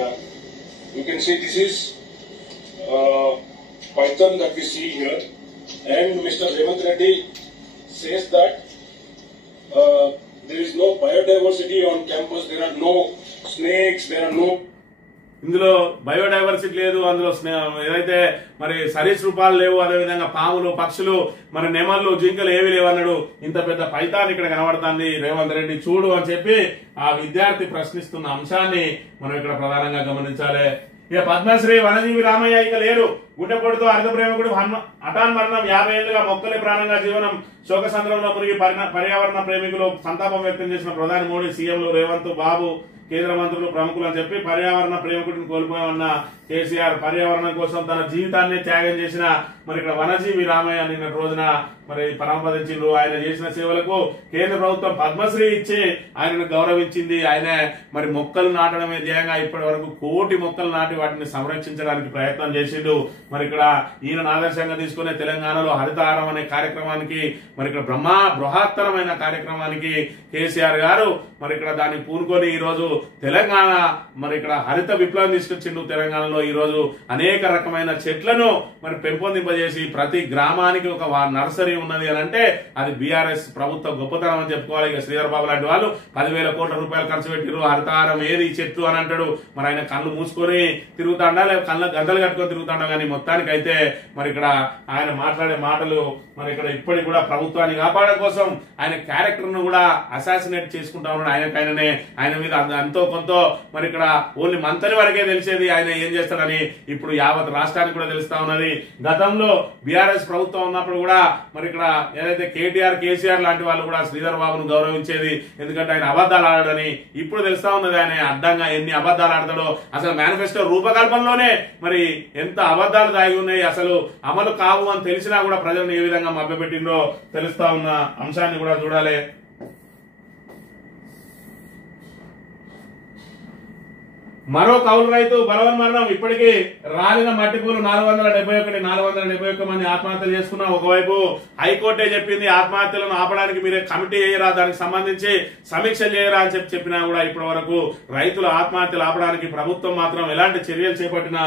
you can see this is python that we see here, and Mr. Revanth Reddy says that there is no biodiversity on campus, there are no snakes, there are no ఇందులో బయోడైవర్సిటీ లేదు, అందులో ఏదైతే మరి సరీసృపాలు లేవు, అదేవిధంగా పాములు, పక్షులు, మరి నెమళ్ళు, జింకలు ఏవి లేవు అన్నాడు. ఇంత పెద్ద పైతాన్ ఇక్కడ కనబడుతుంది, రేవంత్ రెడ్డి చూడు అని చెప్పి ఆ విద్యార్థి ప్రశ్నిస్తున్న అంశాన్ని మనం ఇక్కడ ప్రధానంగా గమనించాలి. ఇక పద్మశ్రీ వనజీవి రామయ్య ఇక లేరు. గుండెపోటుతో అర్ధ ప్రేమికుడు హఠాన్ మరణం. 50 ఏళ్లుగా మొక్కలే ప్రాణంగా జీవనం. శోకసంద్రంలో మునిగి పర్యావరణ ప్రేమికులు సంతాపం వ్యక్తం చేసిన ప్రధాని మోడీ, సీఎంలు రేవంత్ బాబు, కేంద్ర మంత్రులు, ప్రముఖులు అని చెప్పి పర్యావరణ ప్రేమికుడిని కోల్పోయామన్న కేసీఆర్ పర్యావరణం కోసం తన జీవితాన్ని త్యాగం చేసిన మరి ఇక్కడ వనజీవి రామయ్య నిన్న రోజున మరి పరమపదించిండ్రు. ఆయన చేసిన సేవలకు కేంద్ర ప్రభుత్వం పద్మశ్రీ ఇచ్చి ఆయనను గౌరవించింది. ఆయన మరి మొక్కలు నాటడమే ధ్యేయంగా ఇప్పటి వరకు 1 కోటి మొక్కలు నాటి వాటిని సంరక్షించడానికి ప్రయత్నం చేసిండు. మరి ఇక్కడ ఈయన ఆదర్శంగా తీసుకునే తెలంగాణలో హరితహారం అనే కార్యక్రమానికి మరి ఇక్కడ బృహత్తరమైన కార్యక్రమానికి కేసీఆర్ గారు మరి ఇక్కడ దాన్ని పూనుకొని ఈ రోజు తెలంగాణ మరి ఇక్కడ హరిత విప్లవం తీసుకొచ్చిండు. తెలంగాణలో ఈ రోజు అనేక రకమైన చెట్లను మరి పెంపొందింపజేసి ప్రతి గ్రామానికి ఒక నర్సరీ ఉన్నది అని అంటే అది బీఆర్ఎస్ ప్రభుత్వ గొప్పతనం అని చెప్పుకోవాలి. ఇక శ్రీధర్ బాబు లాంటి వాళ్ళు 10,000 కోట్ల రూపాయలు ఖర్చు పెట్టిరు. హరితహారం ఏది చెట్లు అని అంటాడు. మరి ఆయన కళ్ళు మూసుకొని తిరుగుతాడా, లేదా కళ్ళ గద్దలు కట్టుకొని తిరుగుతాడా, కానీ మొత్తానికి అయితే మరి ఇక్కడ ఆయన మాట్లాడే మాటలు మరి ఇక్కడ ఇప్పటికి కూడా ప్రభుత్వాన్ని కాపాడడం కోసం ఆయన క్యారెక్టర్ ను కూడా అసాసినేట్ చేసుకుంటా ఉన్నాడు. ఆయన మీద ఎంతో కొంత మరి ఇక్కడ ఓన్లీ మంత్రి వరకే తెలిసేది ఆయన ఏం చేస్తాడని ఇప్పుడు యావత్ రాష్ట్రానికి కూడా తెలుస్తా ఉన్నది. గతంలో బీఆర్ఎస్ ప్రభుత్వం ఉన్నప్పుడు కూడా మరి ఇక్కడ ఏదైతే కేటీఆర్, కేసీఆర్ లాంటి వాళ్ళు కూడా శ్రీధర్ బాబును గౌరవించేది. ఎందుకంటే ఆయన అబద్దాలు ఆడాడని ఇప్పుడు తెలుస్తా ఉన్నది. ఆయన అడ్డంగా ఎన్ని అబద్దాలు ఆడతాడో, అసలు మేనిఫెస్టో రూపకల్పనలోనే మరి ఎంత అబద్దాలు దాగి ఉన్నాయి, అసలు అమలు కావు అని తెలిసినా కూడా ప్రజలను ఏ విధంగా మభ్యపెట్టిందో తెలుస్తా ఉన్న అంశాన్ని కూడా చూడాలి. మరో కౌలు రైతు బలవన్ మరణం. ఇప్పటికీ రాలిన మట్టి పూలు 471 మంది ఆత్మహత్యలు చేసుకున్నా. ఒకవైపు హైకోర్టే చెప్పింది ఆత్మహత్యలను ఆపడానికి మీరే కమిటీ చేయరా, దానికి సంబంధించి సమీక్ష చేయరా అని చెప్పినా కూడా ఇప్పటి వరకు రైతుల ఆత్మహత్యలు ఆపడానికి ప్రభుత్వం మాత్రం ఎలాంటి చర్యలు చేపట్టిన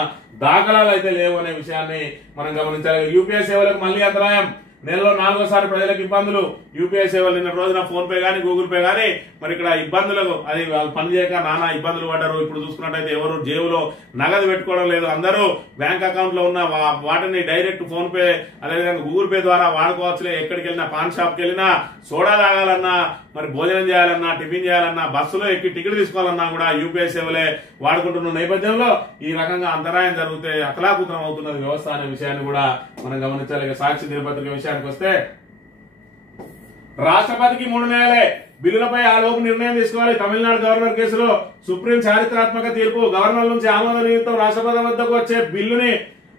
దాఖలాలు అయితే లేవు అనే విషయాన్ని మనం గమనించాలి. యూపీఐ సేవలకు మళ్లీ అంతరాయం. నెలలో 4వసారి ప్రజలకు ఇబ్బందులు. యూపీఐ సేవలు నిన్న రోజున ఫోన్ పే గానీ, గూగుల్ పే గానీ మరి ఇక్కడ ఇబ్బందులకు అది వాళ్ళు పనిచేయక నానా ఇబ్బందులు పడ్డారు. ఇప్పుడు చూసుకున్నట్టయితే ఎవరు జేబులో నగదు పెట్టుకోవడం లేదు. అందరూ బ్యాంక్ అకౌంట్ లో ఉన్న వాటిని డైరెక్ట్ ఫోన్ పే అదేవిధంగా గూగుల్ పే ద్వారా వాడుకోవచ్చులే. ఎక్కడికి వెళ్ళినా, పాన్ షాప్ కి వెళ్ళినా, సోడా తాగాలన్నా, మరి భోజనం చేయాలన్నా, టిఫిన్ చేయాలన్నా, బస్సులో ఎక్కి టికెట్ తీసుకోవాలన్నా కూడా యూపీఐ సేవలే వాడుకుంటున్న నేపథ్యంలో ఈ రకంగా అంతరాయం జరిగితే అతలాకుతలం అవుతున్నది వ్యవస్థ అనే విషయాన్ని కూడా మనం గమనించాలి. ఇక సాక్షి దినపత్రిక విషయానికి వస్తే రాష్ట్రపతికి 3 నెలలే బిల్లులపై ఆ లోపు నిర్ణయం తీసుకోవాలి. తమిళనాడు గవర్నర్ కేసులో సుప్రీం చారిత్రాత్మక తీర్పు. గవర్నర్ నుంచి ఆమోద నిమిత్తం రాష్ట్రపతి వద్దకు వచ్చే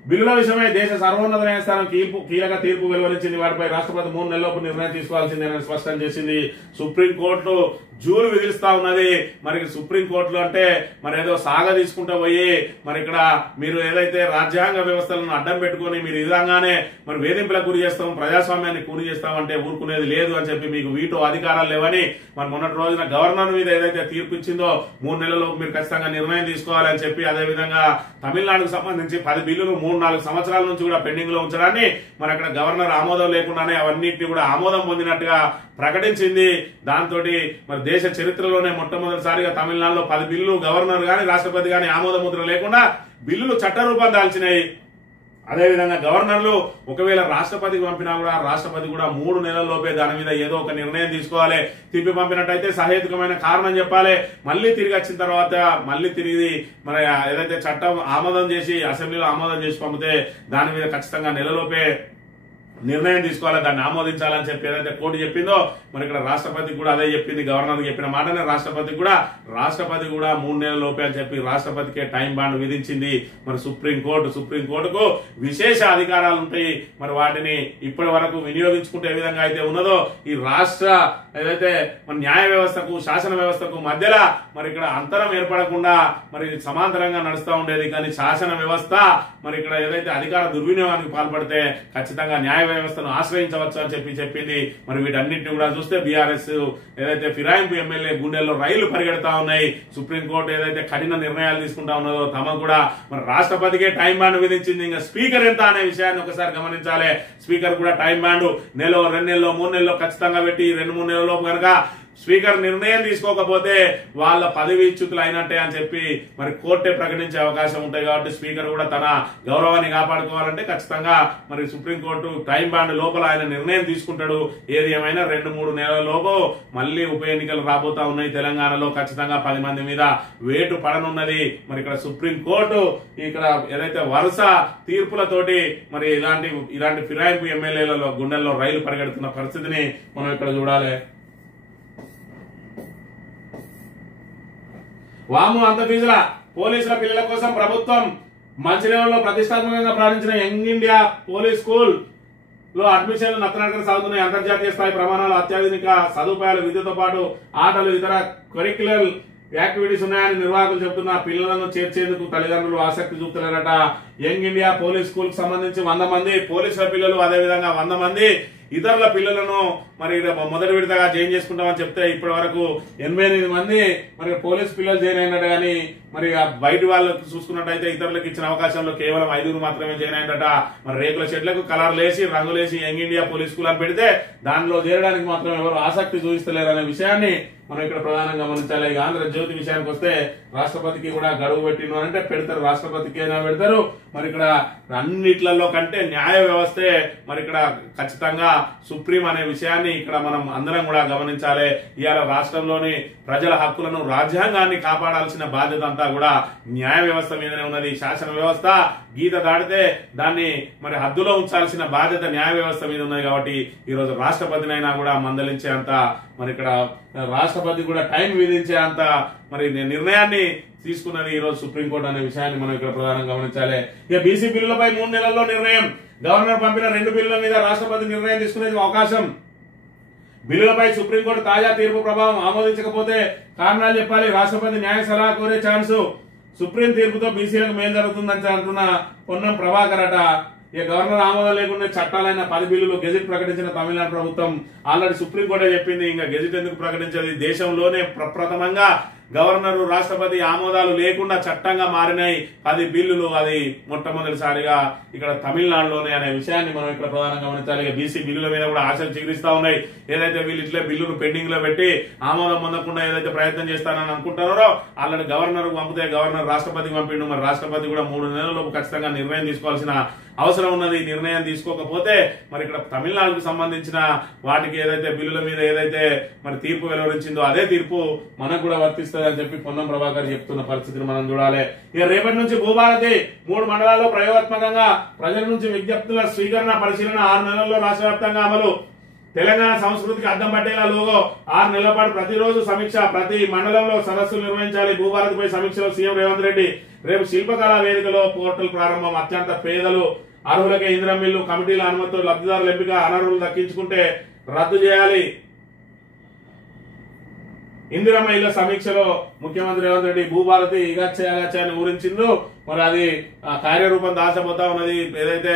బిల్లుల విషయమై దేశ సర్వోన్నత న్యాయస్థానం కీలక తీర్పు వెలువరించింది. వాటిపై రాష్ట్రపతి 3 నెలలలోపు నిర్ణయం తీసుకోవాల్సిందేనని స్పష్టం చేసింది. సుప్రీంకోర్టు జూలు విధిస్తా ఉన్నది. మరి సుప్రీంకోర్టులో అంటే మరి ఏదో సాగ తీసుకుంటూ పోయి మరి ఇక్కడ మీరు ఏదైతే రాజ్యాంగ వ్యవస్థలను అడ్డం పెట్టుకుని మీరు ఈ విధంగానే మరి వేధింపులకు గురి చేస్తాం, ప్రజాస్వామ్యాన్ని కూని చేస్తామంటే ఊరుకునేది లేదు అని చెప్పి మీకు వీటో అధికారాలు లేవని మరి మొన్నటి రోజున గవర్నర్ మీద ఏదైతే తీర్పు ఇచ్చిందో 3 నెలల్లో మీరు ఖచ్చితంగా నిర్ణయం తీసుకోవాలని చెప్పి, అదేవిధంగా తమిళనాడుకు సంబంధించి 10 బిల్లులు 3-4 సంవత్సరాల నుంచి కూడా పెండింగ్ లో ఉంచడాన్ని మరి అక్కడ గవర్నర్ ఆమోదం లేకుండానే అవన్నిటిని కూడా ఆమోదం పొందినట్టుగా ప్రకటించింది. దాంతో మరి దేశ చరిత్రలోనే మొట్టమొదటిసారిగా తమిళనాడులో 10 బిల్లులు గవర్నర్ గాని రాష్ట్రపతి గాని ఆమోద ముద్ర లేకుండా బిల్లులు చట్టరూపం దాల్చినాయి. అదేవిధంగా గవర్నర్లు ఒకవేళ రాష్ట్రపతికి పంపినా కూడా రాష్ట్రపతి కూడా 3 నెలల్లోపే దాని మీద ఏదో ఒక నిర్ణయం తీసుకోవాలి. తిప్పి పంపినట్టయితే సహేతుకమైన కారణం చెప్పాలి. మళ్ళీ తిరిగి వచ్చిన తర్వాత మళ్ళీ తిరిగి మరి ఏదైతే చట్టం ఆమోదం చేసి అసెంబ్లీలో ఆమోదం చేసి పంపితే దాని మీద ఖచ్చితంగా నెలలోపే నిర్ణయం తీసుకోవాలి, దాన్ని ఆమోదించాలని చెప్పి ఏదైతే కోర్టు చెప్పిందో మరి ఇక్కడ రాష్ట్రపతికి కూడా అదే చెప్పింది. గవర్నర్ చెప్పిన మాటనే రాష్ట్రపతి కూడా 3 నెలల లోపే అని చెప్పి రాష్ట్రపతికే టైం బాండ్ విధించింది. మరి సుప్రీంకోర్టుకు విశేష అధికారాలు ఉంటాయి. మరి వాటిని ఇప్పటి వరకు వినియోగించుకుంటే ఏ విధంగా అయితే ఉన్నదో ఈ రాష్ట్ర ఏదైతే మన న్యాయ వ్యవస్థకు శాసన వ్యవస్థకు మధ్యలో మరి ఇక్కడ అంతరం ఏర్పడకుండా మరి సమాంతరంగా నడుస్తూ ఉండేది. కానీ శాసన వ్యవస్థ మరి ఇక్కడ ఏదైతే అధికార దుర్వినియోగానికి పాల్పడితే ఖచ్చితంగా న్యాయ వ్యవస్థను ఆశ్రయించవచ్చు అని చెప్పింది. మరి వీటన్నిటిని కూడా చూస్తే బీఆర్ఎస్ ఏదైతే ఫిరాయింపు ఎమ్మెల్యే గుండెల్లో రైళ్లు పరిగెడతా ఉన్నాయి. సుప్రీంకోర్టు ఏదైతే కఠిన నిర్ణయాలు తీసుకుంటా ఉన్నదో తమకు కూడా మరి రాష్ట్రపతికే టైం బాండ్ విధించింది. ఇంకా స్పీకర్ ఎంత అనే విషయాన్ని ఒకసారి గమనించాలి. స్పీకర్ కూడా టైం బాండ్ 1 నెల 2 నెలల్లో 3 నెలల్లో ఖచ్చితంగా పెట్టి 2-3 నెలల్లో కనుక స్పీకర్ నిర్ణయం తీసుకోకపోతే వాళ్ళ పదవీచ్యుతులు అయినట్టే అని చెప్పి మరి కోర్టే ప్రకటించే అవకాశం ఉంటాయి. కాబట్టి స్పీకర్ కూడా తన గౌరవాన్ని కాపాడుకోవాలంటే ఖచ్చితంగా మరి సుప్రీంకోర్టు టైం బాండ్ లోపల ఆయన నిర్ణయం తీసుకుంటాడు. ఏది ఏమైనా 2-3 నెలల లోపు మళ్ళీ ఉప ఎన్నికలు రాబోతా ఉన్నాయి. తెలంగాణలో ఖచ్చితంగా 10 మంది మీద వేటు పడనున్నది. మరి ఇక్కడ సుప్రీంకోర్టు ఇక్కడ ఏదైతే వరుస తీర్పులతోటి మరి ఇలాంటి ఫిరాయింపు ఎమ్మెల్యేలలో గుండెల్లో రైలు పరిగెడుతున్న పరిస్థితిని మనం ఇక్కడ చూడాలి. వాము అంత ఫీజుల పోలీసుల పిల్లల కోసం ప్రభుత్వం మంచిర్యాలలో ప్రతిష్టాత్మకంగా ప్రారంభించిన యంగ్ ఇండియా పోలీస్ స్కూల్ లో అడ్మిషన్లు నత్తనడకన సాగుతున్నాయి. అంతర్జాతీయ స్థాయి ప్రమాణాలు, అత్యాధునిక సదుపాయాలు, విద్యతో పాటు ఆటలు, ఇతర కరిక్యులర్ యాక్టివిటీస్ ఉన్నాయని నిర్వాహకులు చెబుతున్న పిల్లలను చేర్చేందుకు తల్లిదండ్రులు ఆసక్తి చూపుతున్నారట. యంగ్ ఇండియా పోలీస్ స్కూల్ కు సంబంధించి 100 మంది పోలీసుల పిల్లలు, అదేవిధంగా 100 మంది ఇతరుల పిల్లలను మరి మొదటి విడతగా జాయిన్ చేసుకుంటామని చెప్తే ఇప్పటి వరకు 88 మంది మరి పోలీస్ పిల్లలు జాయిన్ అయినట్టు. కానీ మరి బయట వాళ్ళకు చూసుకున్నట్టయితే ఇతరులకు ఇచ్చిన అవకాశంలో కేవలం 5 మాత్రమే జాయిన్ అయినట. మరి రేకుల చెట్లకు కలర్లేసి రంగులేసి యంగ్ ఇండియా పోలీస్ స్కూల్ అని పెడితే దానిలో చేరడానికి మాత్రం ఎవరు ఆసక్తి చూపిస్తలేరు అనే విషయాన్ని మనం ఇక్కడ ప్రధానంగా గమనించాలి. ఇక ఆంధ్రజ్యోతి విషయానికి వస్తే రాష్ట్రపతికి కూడా గడువు పెట్టిన అంటే పెడతారు, రాష్ట్రపతికి అయినా పెడతారు. మరి ఇక్కడ అన్నిట్లలో కంటే న్యాయ వ్యవస్థే మరి ఇక్కడ ఖచ్చితంగా సుప్రీం అనే విషయాన్ని ఇక్కడ మనం అందరం కూడా గమనించాలి. ఇవాళ రాష్ట్రంలోని ప్రజల హక్కులను, రాజ్యాంగాన్ని కాపాడాల్సిన బాధ్యత అంతా కూడా న్యాయ వ్యవస్థ మీదనే ఉన్నది. శాసన వ్యవస్థ గీత దాటితే దాన్ని మరి హద్దులో ఉంచాల్సిన బాధ్యత న్యాయ వ్యవస్థ మీద ఉన్నది. కాబట్టి ఈ రోజు రాష్ట్రపతినైనా కూడా మందలించే అంత మరి ఇక్కడ రాష్ట్రపతి కూడా టైం విధించే అంత మరి నిర్ణయాన్ని తీసుకున్నది ఈ రోజు సుప్రీంకోర్టు అనే విషయాన్ని మనం ఇక్కడ ప్రధానంగా గమనించాలి. ఇక బీసీ బిల్లులపై 3 నెలల్లో నిర్ణయం. గవర్నర్ పంపిన 2 బిల్లుల మీద రాష్ట్రపతి నిర్ణయం తీసుకునే అవకాశం. బిల్లులపై సుప్రీంకోర్టు తాజా తీర్పు ప్రభావం ఆమోదించకపోతే కారణాలు చెప్పాలి. రాష్ట్రపతి న్యాయ సలహా కోరే ఛాన్సు. సుప్రీం తీర్పుతో బీసీలకు మేలు జరుగుతుందని అంటున్న పొన్నం ప్రభాకర్ అట. ఇక గవర్నర్ ఆమోదం లేకుండా చట్టాలైన 10 బిల్లులు గెజిట్ ప్రకటించిన తమిళనాడు ప్రభుత్వం. ఆల్రెడీ సుప్రీంకోర్టే చెప్పింది ఇంకా గెజిట్ ఎందుకు ప్రకటించేది. దేశంలోనే ప్రప్రథమంగా గవర్నర్, రాష్ట్రపతి ఆమోదాలు లేకుండా చట్టంగా మారినాయి 10 బిల్లులు. అది మొట్టమొదటిసారిగా ఇక్కడ తమిళనాడులోనే అనే విషయాన్ని మనం ఇక్కడ ప్రధానంగా గమనించాలి. బీసీ బిల్లుల మీద కూడా ఆశలు చిగురిస్తా ఉన్నాయి. ఏదైతే వీళ్ళు ఇట్లే బిల్లును పెండింగ్ లో పెట్టి ఆమోదం పొందకుండా ఏదైతే ప్రయత్నం చేస్తానని అనుకుంటారో ఆల్రెడీ గవర్నర్ పంపితే గవర్నర్ రాష్ట్రపతికి పంపిండు. మరి రాష్ట్రపతి కూడా 3 నెలలలోపు ఖచ్చితంగా నిర్ణయం తీసుకోవాల్సిన అవసరం ఉన్నది. నిర్ణయం తీసుకోకపోతే మరి ఇక్కడ తమిళనాడుకు సంబంధించిన వాటికి ఏదైతే బిల్లుల మీద ఏదైతే మరి తీర్పు వెలువరించిందో అదే తీర్పు మనకు కూడా వర్తిస్తుంది అని చెప్పి పొన్నం ప్రభాకర్ చెప్తున్న పరిస్థితిని మనం చూడాలి. ఇక రేపటి నుంచి భూభారతి 3 మండలాల్లో ప్రయోగాత్మకంగా ప్రజల నుంచి విజ్ఞప్తుల స్వీకరణ పరిశీలన 6 నెలల్లో రాష్ట్ర వ్యాప్తంగా అమలు. తెలంగాణ సంస్కృతికి అద్దం పట్టేలా లోగో 6 నెలల పాటు ప్రతిరోజు సమీక్ష. ప్రతి మండలంలో సదస్సులు నిర్వహించాలి. భూభారతిపై సమీక్షలో సీఎం రేవంత్ రెడ్డి. రేపు శిల్పకళా వేదికలో పోర్టల్ ప్రారంభం. అత్యంత పేదలు అర్హులకే ఇందిరా మిల్లు. కమిటీల అనుమతితో లబ్ధిదారుల ఎంపిక. అనర్హులు దక్కించుకుంటే రద్దు చేయాలి. ఇందిరమ్మ ఇళ్ల సమీక్షలో ముఖ్యమంత్రి రేవంత్ రెడ్డి భూభారతి ఇగచ్చాయని ఊరించిండు. మరి అది కార్యరూపం దాచబోతా ఉన్నది. ఏదైతే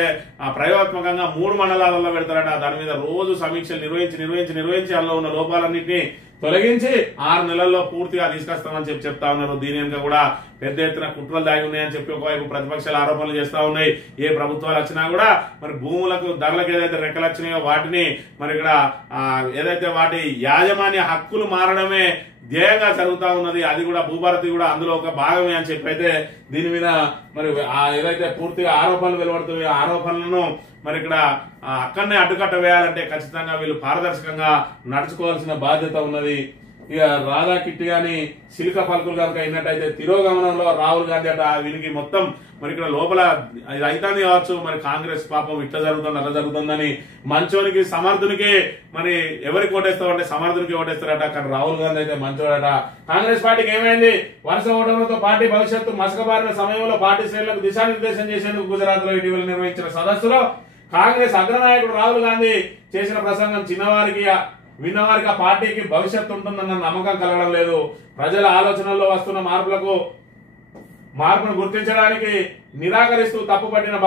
ప్రయోగాత్మకంగా 3 మండలాలలో పెడతారట దాని మీద రోజు సమీక్షలు నిర్వహించి అందులో ఉన్న లోపాలన్నింటినీ తొలగించి 6 నెలల్లో పూర్తిగా తీసుకొస్తామని చెప్తా ఉన్నారు. దీని వెనుక కూడా పెద్ద ఎత్తున కుట్రలు దాగి ఉన్నాయని చెప్పి ఒకవైపు ప్రతిపక్షాలు ఆరోపణలు చేస్తా ఉన్నాయి. ఏ ప్రభుత్వాలు వచ్చినా కూడా మరి భూములకు ధరలకు ఏదైతే రెక్కలు వచ్చినాయో వాటిని మరి ఇక్కడ ఏదైతే వాటి యాజమాన్య హక్కులు మారడమే ధ్యేయంగా జరుగుతా ఉన్నది. అది కూడా భూభారతి కూడా అందులో ఒక భాగమే అని చెప్పి అయితే దీని మీద మరి ఏదైతే పూర్తిగా ఆరోపణలు వెలువడుతున్నాయో ఆరోపణలను మరి ఇక్కడ అక్కడనే అడ్డుకట్ట వేయాలంటే ఖచ్చితంగా వీళ్ళు పారదర్శకంగా నడుచుకోవాల్సిన బాధ్యత ఉన్నది. ఇక రాధా కిట్టి గాని సిలిక పలుకులు కనుక అయినట్టయితే తిరోగమనంలో రాహుల్ గాంధీ అట వీరికి మొత్తం మరి ఇక్కడ లోపల ఇది అయితాంది కావచ్చు. మరి కాంగ్రెస్ పాపం ఇట్లా జరుగుతుంది అట్లా జరుగుతుందని మంచోనికి సమర్థునికి మరి ఎవరికి ఓటేస్తావు అంటే సమర్థునికి ఓటేస్తారట. కానీ రాహుల్ గాంధీ అయితే మంచోడట. కాంగ్రెస్ పార్టీకి ఏమైంది? వరుస ఓటములతో పార్టీ భవిష్యత్తు మసకబారిన సమయంలో పార్టీ శ్రేణులకు దిశానిర్దేశం చేసేందుకు గుజరాత్ లో ఇటీవల నిర్వహించిన సదస్సులో కాంగ్రెస్ అగ్రనాయకుడు రాహుల్ గాంధీ చేసిన ప్రసంగం చిన్నవారికి విన్నవారికి ఆ పార్టీకి భవిష్యత్తు ఉంటుందన్న నమ్మకం కలగడం లేదు. ప్రజల ఆలోచనల్లో వస్తున్న మార్పును గుర్తించడానికి నిరాకరిస్తూ తుప్పుపట్టిన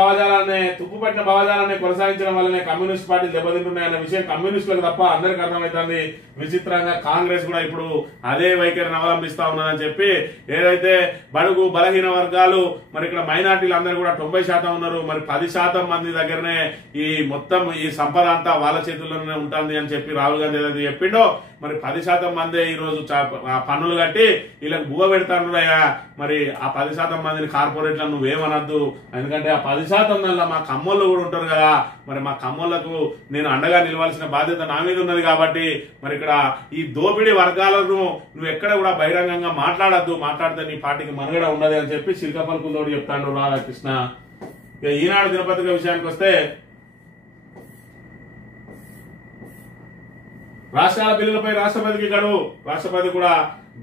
భావజాలాన్ని కొనసాగించడం వల్లనే కమ్యూనిస్ట్ పార్టీలు దెబ్బతింటున్నాయన్న విషయం కమ్యూనిస్టులకు తప్ప అందరికి అర్థమవుతుంది. విచిత్రంగా కాంగ్రెస్ కూడా ఇప్పుడు అదే వైఖరిని అవలంబిస్తా ఉన్నదని చెప్పి ఏదైతే బడుగు బలహీన వర్గాలు మరి ఇక్కడ మైనార్టీలు అందరూ కూడా 90% ఉన్నారు. మరి 10% మంది దగ్గరనే ఈ మొత్తం ఈ సంపద అంతా వాళ్ళ చేతుల్లోనే ఉంటుంది అని చెప్పి రాహుల్ గాంధీ ఏదైతే చెప్పిండో మరి 10% మందే ఈ రోజు పన్నులు కట్టి వీళ్ళకి బువ్వ పెడతానురయ్యా. మరి ఆ 10% మందిని కార్పొరేట్లను నువ్వేమనద్దు. ఎందుకంటే ఆ 10% మా కమ్మోళ్ళు కూడా ఉంటారు కదా. మరి మా కమ్మోళ్లకు నేను అండగా నిలవాల్సిన బాధ్యత నా మీద ఉన్నది కాబట్టి మరి ఇక్కడ ఈ దోపిడీ వర్గాలను నువ్వు ఎక్కడ కూడా బహిరంగంగా మాట్లాడద్దు. మాట్లాడితే నీ పార్టీకి మనుగడ ఉండదు అని చెప్పి సిల్కపల్కులతోటి చెప్తాడు రాధాకృష్ణ. ఇక ఈనాడు దినపత్రిక విషయానికి వస్తే రాష్ట్రాల బిల్లులపై రాష్ట్రపతికి గడువు. రాష్ట్రపతి కూడా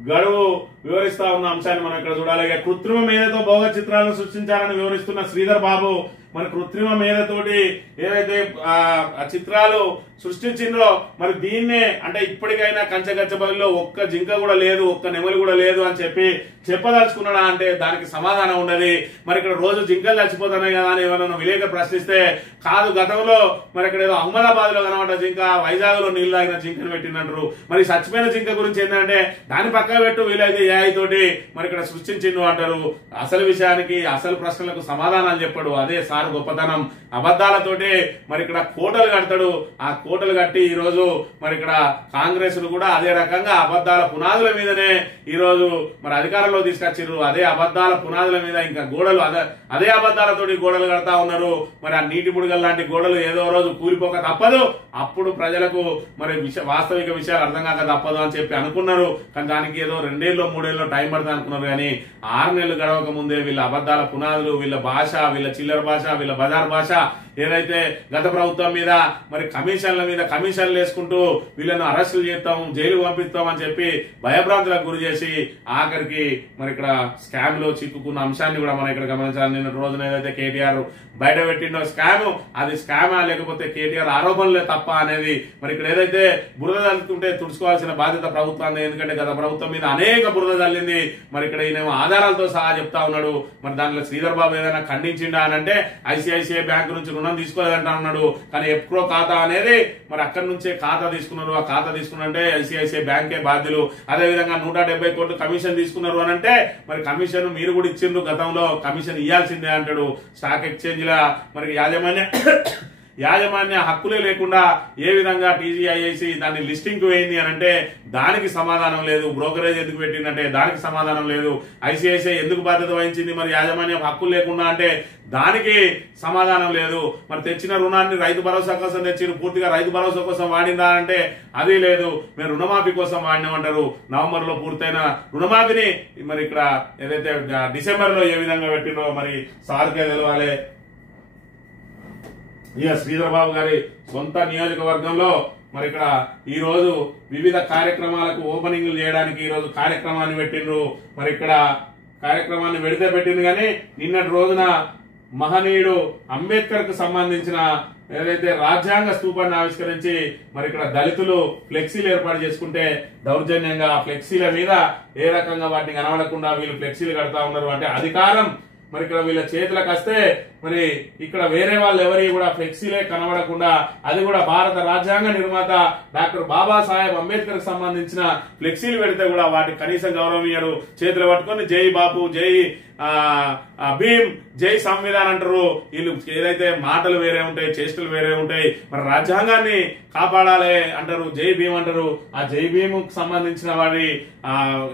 గడువు వివరిస్తా ఉన్న అంశాన్ని మనం ఇక్కడ చూడాలి. కృత్రిమ మేధతో భౌగ చిత్రాలను సృష్టించాలని వివరిస్తున్న శ్రీధర్ బాబు మరి కృత్రిమ మేధతోటి ఏవైతే చిత్రాలు సృష్టించిందో మరి దీన్నే అంటే ఇప్పటికైనా కంచగచ్చబడిలో ఒక్క జింక కూడా లేదు, ఒక్క నెమలి కూడా లేదు అని చెప్పి చెప్పదలుచుకున్నాడా అంటే దానికి సమాధానం ఉండదు. మరి ఇక్కడ రోజు జింకలు చచ్చిపోతున్నాయి కదా అని ఎవరైనా విలేకరు ప్రశ్నిస్తే కాదు, గతంలో మరి ఇక్కడ ఏదో అహ్మదాబాద్ లో కనబడ్డ జింక వైజాగ్ లో నీళ్లు తాగిన జింకను పెట్టినట్టు. మరి చచ్చిపోయిన జింక గురించి ఏంటంటే దాని పక్క పెట్టు వీలైతే ఏఐ తోటి మరి ఇక్కడ సృష్టించిండు అంటారు. అసలు విషయానికి అసలు ప్రశ్నలకు సమాధానాలు చెప్పాడు. అదే సార్ గొప్పతనం. అబద్దాలతోటి మరి ఇక్కడ కోటలు కడతాడు. ఆ కోటలు కట్టి ఈ రోజు మరి ఇక్కడ కాంగ్రెస్ కూడా అదే రకంగా అబద్దాల పునాదుల మీదనే ఈ రోజు మరి అధికారంలో తీసుకొచ్చారు. అదే అబద్దాల పునాదుల మీద ఇంకా గోడలు అదే అబద్దాలతోటి గోడలు కడతా ఉన్నారు. మరి ఆ నీటి బుడగల లాంటి గోడలు ఏదో రోజు కూలిపోక తప్పదు. అప్పుడు ప్రజలకు మరి వాస్తవిక విషయాలు అర్థం కాక తప్పదు అని చెప్పి అనుకున్నారు. కానీ దానికి ఏదో 2 ఏళ్ళు 3 ఏళ్ళు టైం పడుతుంది అనుకున్నారు. కానీ 6 నెలలు గడవక ముందే వీళ్ళ అబద్దాల పునాదులు, వీళ్ళ భాష, వీళ్ళ చిల్లర భాష, వీళ్ళ బజార్ భాష ఏదైతే గత ప్రభుత్వం మీద మరి కమిషన్ల మీద కమిషన్లు వేసుకుంటూ వీళ్ళను అరెస్టులు చేస్తాం, జైలు పంపిస్తాం అని చెప్పి భయభ్రాంతులకు గురి చేసి ఆఖరికి మరి ఇక్కడ స్కామ్ లో చిక్కుకున్న అంశాన్ని కూడా మనం ఇక్కడ గమనించాలి. నిన్న రోజున ఏదైతే కేటీఆర్ బయట పెట్టిండో స్కామ్, అది స్కామా లేకపోతే కేటీఆర్ ఆరోపణలే తప్ప అనేది మరి ఇక్కడ ఏదైతే బురద చల్లుతుంటే తుడుచుకోవాల్సిన బాధ్యత ప్రభుత్వాన్ని. ఎందుకంటే గత ప్రభుత్వం మీద అనేక బురద చల్లింది. మరి ఇక్కడ ఈయన ఆధారాలతో సహా చెప్తా ఉన్నాడు. మరి దాంట్లో శ్రీధర్ బాబు ఏదైనా ఖండించిండా అని అంటే ఐసిఐసిఐ బ్యాంక్ నుంచి రుణం తీసుకోలేదంటా ఉన్నాడు. కానీ ఎప్రో ఖాతా అనేది మరి అక్కడి నుంచే ఖాతా తీసుకున్నారు. ఆ ఖాతా తీసుకున్నంటే ఐసిఐసిఐ బ్యాంకే బాధ్యులు. అదేవిధంగా 170 కోట్లు కమిషన్ తీసుకున్నారు అని అంటే మరి కమిషన్ మీరు కూడా ఇచ్చిండ్రు, గతంలో కమిషన్ ఇవ్వాల్సిందే అంటాడు. స్టాక్ ఎక్స్చేంజ్ లా మరి యాజమాన్య హక్కులే లేకుండా ఏ విధంగా టీజీఐఐసి దాన్ని లిస్టింగ్ కు వేయింది అని అంటే దానికి సమాధానం లేదు. బ్రోకరేజ్ ఎందుకు పెట్టిందంటే దానికి సమాధానం లేదు. ఐసిఐసిఐ ఎందుకు బాధ్యత వహించింది మరి యాజమాన్యం హక్కులు లేకుండా అంటే దానికి సమాధానం లేదు. మరి తెచ్చిన రుణాన్ని రైతు భరోసా కోసం తెచ్చిన పూర్తిగా రైతు భరోసా కోసం వాడిందా అంటే అది లేదు. మేము రుణమాఫీ కోసం వాడినామంటారు. నవంబర్ లో పూర్తయిన రుణమాఫీని మరి ఇక్కడ ఏదైతే డిసెంబర్ లో ఏ విధంగా పెట్టినో మరి సార్కే తెలవాలి. ఇక శ్రీధర్ బాబు గారి సొంత నియోజకవర్గంలో మరి ఇక్కడ ఈ రోజు వివిధ కార్యక్రమాలకు ఓపెనింగ్లు చేయడానికి ఈ రోజు కార్యక్రమాన్ని పెట్టిండ్రు. మరి ఇక్కడ కార్యక్రమాన్ని పెట్టింది కానీ నిన్నటి రోజున మహనీయుడు అంబేద్కర్ కు సంబంధించిన ఏదైతే రాజ్యాంగ స్తూపాన్ని ఆవిష్కరించి మరి ఇక్కడ దళితులు ఫ్లెక్సీలు ఏర్పాటు చేసుకుంటే దౌర్జన్యంగా ఫ్లెక్సీల మీద ఏ రకంగా వాటిని కనబడకుండా వీళ్ళు ఫ్లెక్సీలు కడతా ఉన్నారు. అంటే అధికారం మరి ఇక్కడ వీళ్ళ చేతులకు వస్తే మరి ఇక్కడ వేరే వాళ్ళు ఎవరి కూడా ఫ్లెక్సీలే కనబడకుండా, అది కూడా భారత రాజ్యాంగ నిర్మాత డాక్టర్ బాబాసాహెబ్ అంబేద్కర్ కి సంబంధించిన ఫ్లెక్సీలు పెడితే కూడా వాటికి కనీసం గౌరవం ఇయ్యరు. చేతులు పట్టుకొని జై బాపు, జై భీమ్, జై సంవిధాన్ అంటారు. వీళ్ళు ఏదైతే మాటలు వేరే ఉంటాయి, చేష్టలు వేరే ఉంటాయి. మరి రాజ్యాంగాన్ని కాపాడాలి అంటారు, జై భీమ్ అంటారు. ఆ జై భీమ్ కు సంబంధించిన వాటి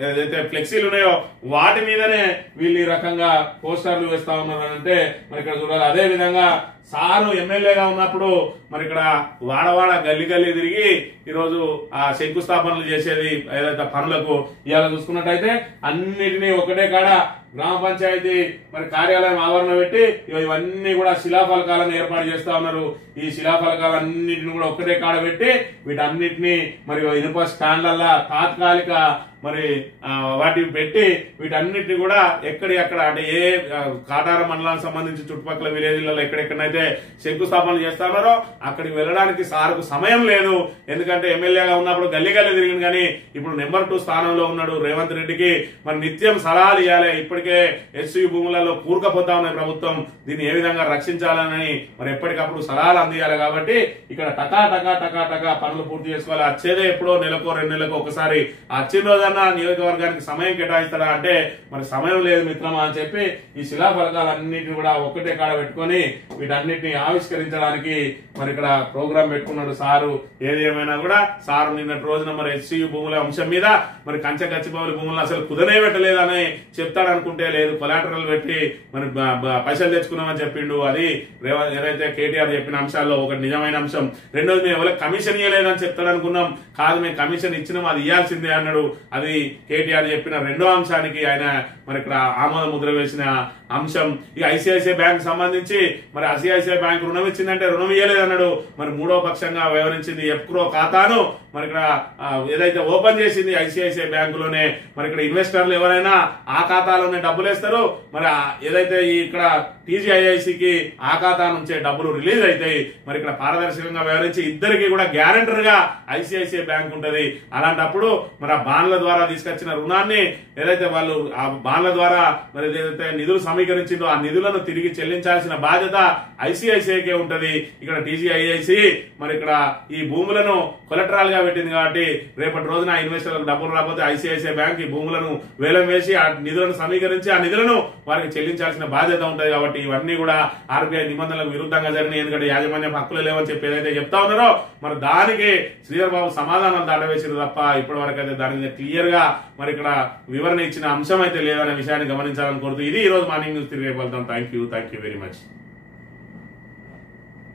ఏదైతే ఫ్లెక్సీలు ఉన్నాయో వాటి మీదనే వీళ్ళు ఈ రకంగా పోస్టర్లు వేస్తా ఉన్నారు అంటే మరి ఇక్కడ చూడాలి. అదే విధంగా సారు ఎమ్మెల్యేగా ఉన్నప్పుడు మరి ఇక్కడ వాడవాడ గల్లి గల్లి తిరిగి ఈరోజు ఆ శంకుస్థాపనలు చేసేది ఏదైతే పనులకు ఇవాళ చూసుకున్నట్టయితే అన్నిటినీ ఒకటే కాడ గ్రామ పంచాయతీ మరి కార్యాలయం ఆవరణ పెట్టి ఇవన్నీ కూడా శిలాఫలకాలను ఏర్పాటు చేస్తా ఉన్నారు. ఈ శిలాఫలకాలన్నిటిని కూడా ఒక్కటే కాడ పెట్టి వీటన్నిటిని మరి ఇనుప స్టాండ్లల్లా తాత్కాలిక మరి వాటి పెట్టి వీటన్నిటిని కూడా ఎక్కడెక్కడ అంటే ఏ కాటార మండలానికి సంబంధించి చుట్టుపక్కల విలేజ్లలో ఎక్కడెక్కడైతే శంకుస్థాపనలు చేస్తా ఉన్నారో అక్కడికి వెళ్ళడానికి సార్కు సమయం లేదు. ఎందుకంటే ఎమ్మెల్యేగా ఉన్నప్పుడు గల్లీ గల్లీ తిరిగింది, కానీ ఇప్పుడు నెంబర్ 2 స్థానంలో ఉన్నాడు రేవంత్ రెడ్డికి. మరి నిత్యం సలహాలు ఇవ్వాలి. ఇప్పటికే ఎస్సీ భూములలో కూరుకపోతా ఉన్నాయి ప్రభుత్వం, దీన్ని ఏ విధంగా రక్షించాలని మరి ఎప్పటికప్పుడు సలహాలు అందియాలి. కాబట్టి ఇక్కడ టకా టకా టకా టకా పనులు పూర్తి చేసుకోవాలి. వచ్చేదే ఎప్పుడో నెలకో 2 నెలలకు ఒకసారి. వచ్చిన రోజన్నా నియోజకవర్గానికి సమయం కేటాయిస్తారా అంటే మరి సమయం లేదు మిత్రమా అని చెప్పి ఈ శిలాఫలకాలన్నింటినీ కూడా ఒక్కటే కాడ పెట్టుకొని వీటన్నిటిని ఆవిష్కరించడానికి మరి ఇక్కడ ప్రోగ్రాం పెట్టుకున్నాడు సారు. ఏది ఏమైనా కూడా సారు నిన్నటి రోజున మరి ఎస్సీ భూముల అంశం మీద మరి కంచె గచ్చిబౌలి భూములను అసలు కుదనే పెట్టలేదని చెప్తాడు అనుకుంటే లేదు, కొలాటరల్ పెట్టి మరి పైసలు తెచ్చుకున్నామని చెప్పిండు. అది ఏదైతే కేటీఆర్ చెప్పిన అంశాల్లో ఒకటి నిజమైన అంశం. రెండోది మేము ఎవరికి కమిషన్ ఇవ్వలేదని చెప్తాడు అనుకున్నాం, కాదు మేము కమిషన్ ఇచ్చినాం అది ఇవ్వాల్సిందే అన్నాడు. అది కేటీఆర్ చెప్పిన రెండో అంశానికి ఆయన మరి ఇక్కడ ఆమోద ముద్ర వేసిన అంశం. ఈ ఐసిఐసిఐ బ్యాంక్ సంబంధించి మరి ఐసిఐసిఐ బ్యాంక్ రుణం ఇచ్చిందంటే రుణం ఇవ్వలేదన్నాడు. మరి మూడో పక్షంగా వ్యవహరించింది ఎప్క్రో ఖాతాను మరి ఇక్కడ ఏదైతే ఓపెన్ చేసింది ఐసిఐసిఐ బ్యాంకులోనే. మరి ఇక్కడ ఇన్వెస్టర్లు ఎవరైనా ఆ ఖాతాలోనే డబ్బులు వేస్తారు. మరి ఏదైతే ఇక్కడ టీజీఐఐసికి ఆ ఖాతా నుంచే డబ్బులు రిలీజ్ అవుతాయి. మరి ఇక్కడ పారదర్శకంగా వ్యవహరించి ఇద్దరికి కూడా గ్యారంటర్ గా ఐసిఐసిఐ బ్యాంక్ ఉంటది. అలాంటప్పుడు మరి ఆ బాండ్ల ద్వారా తీసుకొచ్చిన రుణాన్ని ఏదైతే వాళ్ళు ఆ బాండ్ల ద్వారా మరి ఏదైతే నిధులు సమీకరించిందో ఆ నిధులను తిరిగి చెల్లించాల్సిన బాధ్యత ఐసిఐసిఐకే ఉంటది. ఇక్కడ టీజీఐఐసి మరి ఇక్కడ ఈ భూములను కొలెటరల్ గా పెట్టింది కాబట్టి రేపటి రోజున ఇన్వెస్టర్లకు డబ్బులు రాకపోతే ఐసిఐసిఐ బ్యాంక్ ఈ భూములను వేలం వేసి ఆ నిధులను సమీకరించి ఆ నిధులను వారికి చెల్లించాల్సిన బాధ్యత ఉంటది. కాబట్టి ఇవన్నీ కూడా ఆర్బీఐ నిబంధనలకు విరుద్ధంగా జరిగినాయి. ఎందుకంటే యాజమాన్యం హక్కులు లేవని చెప్పి ఏదైతే చెప్తా ఉన్నారో మరి దానికి శ్రీధర్ బాబు సమాధానం దాటవేసారు తప్ప ఇప్పటి వరకు అయితే దాని మీద క్లియర్ గా మరి ఇక్కడ వివరణ ఇచ్చిన అంశం అయితే లేదనే విషయాన్ని గమనించాలని కోరుతూ ఇది ఈ రోజు మార్నింగ్ న్యూస్ తిరిగి వెళ్తాం. Thank you very much.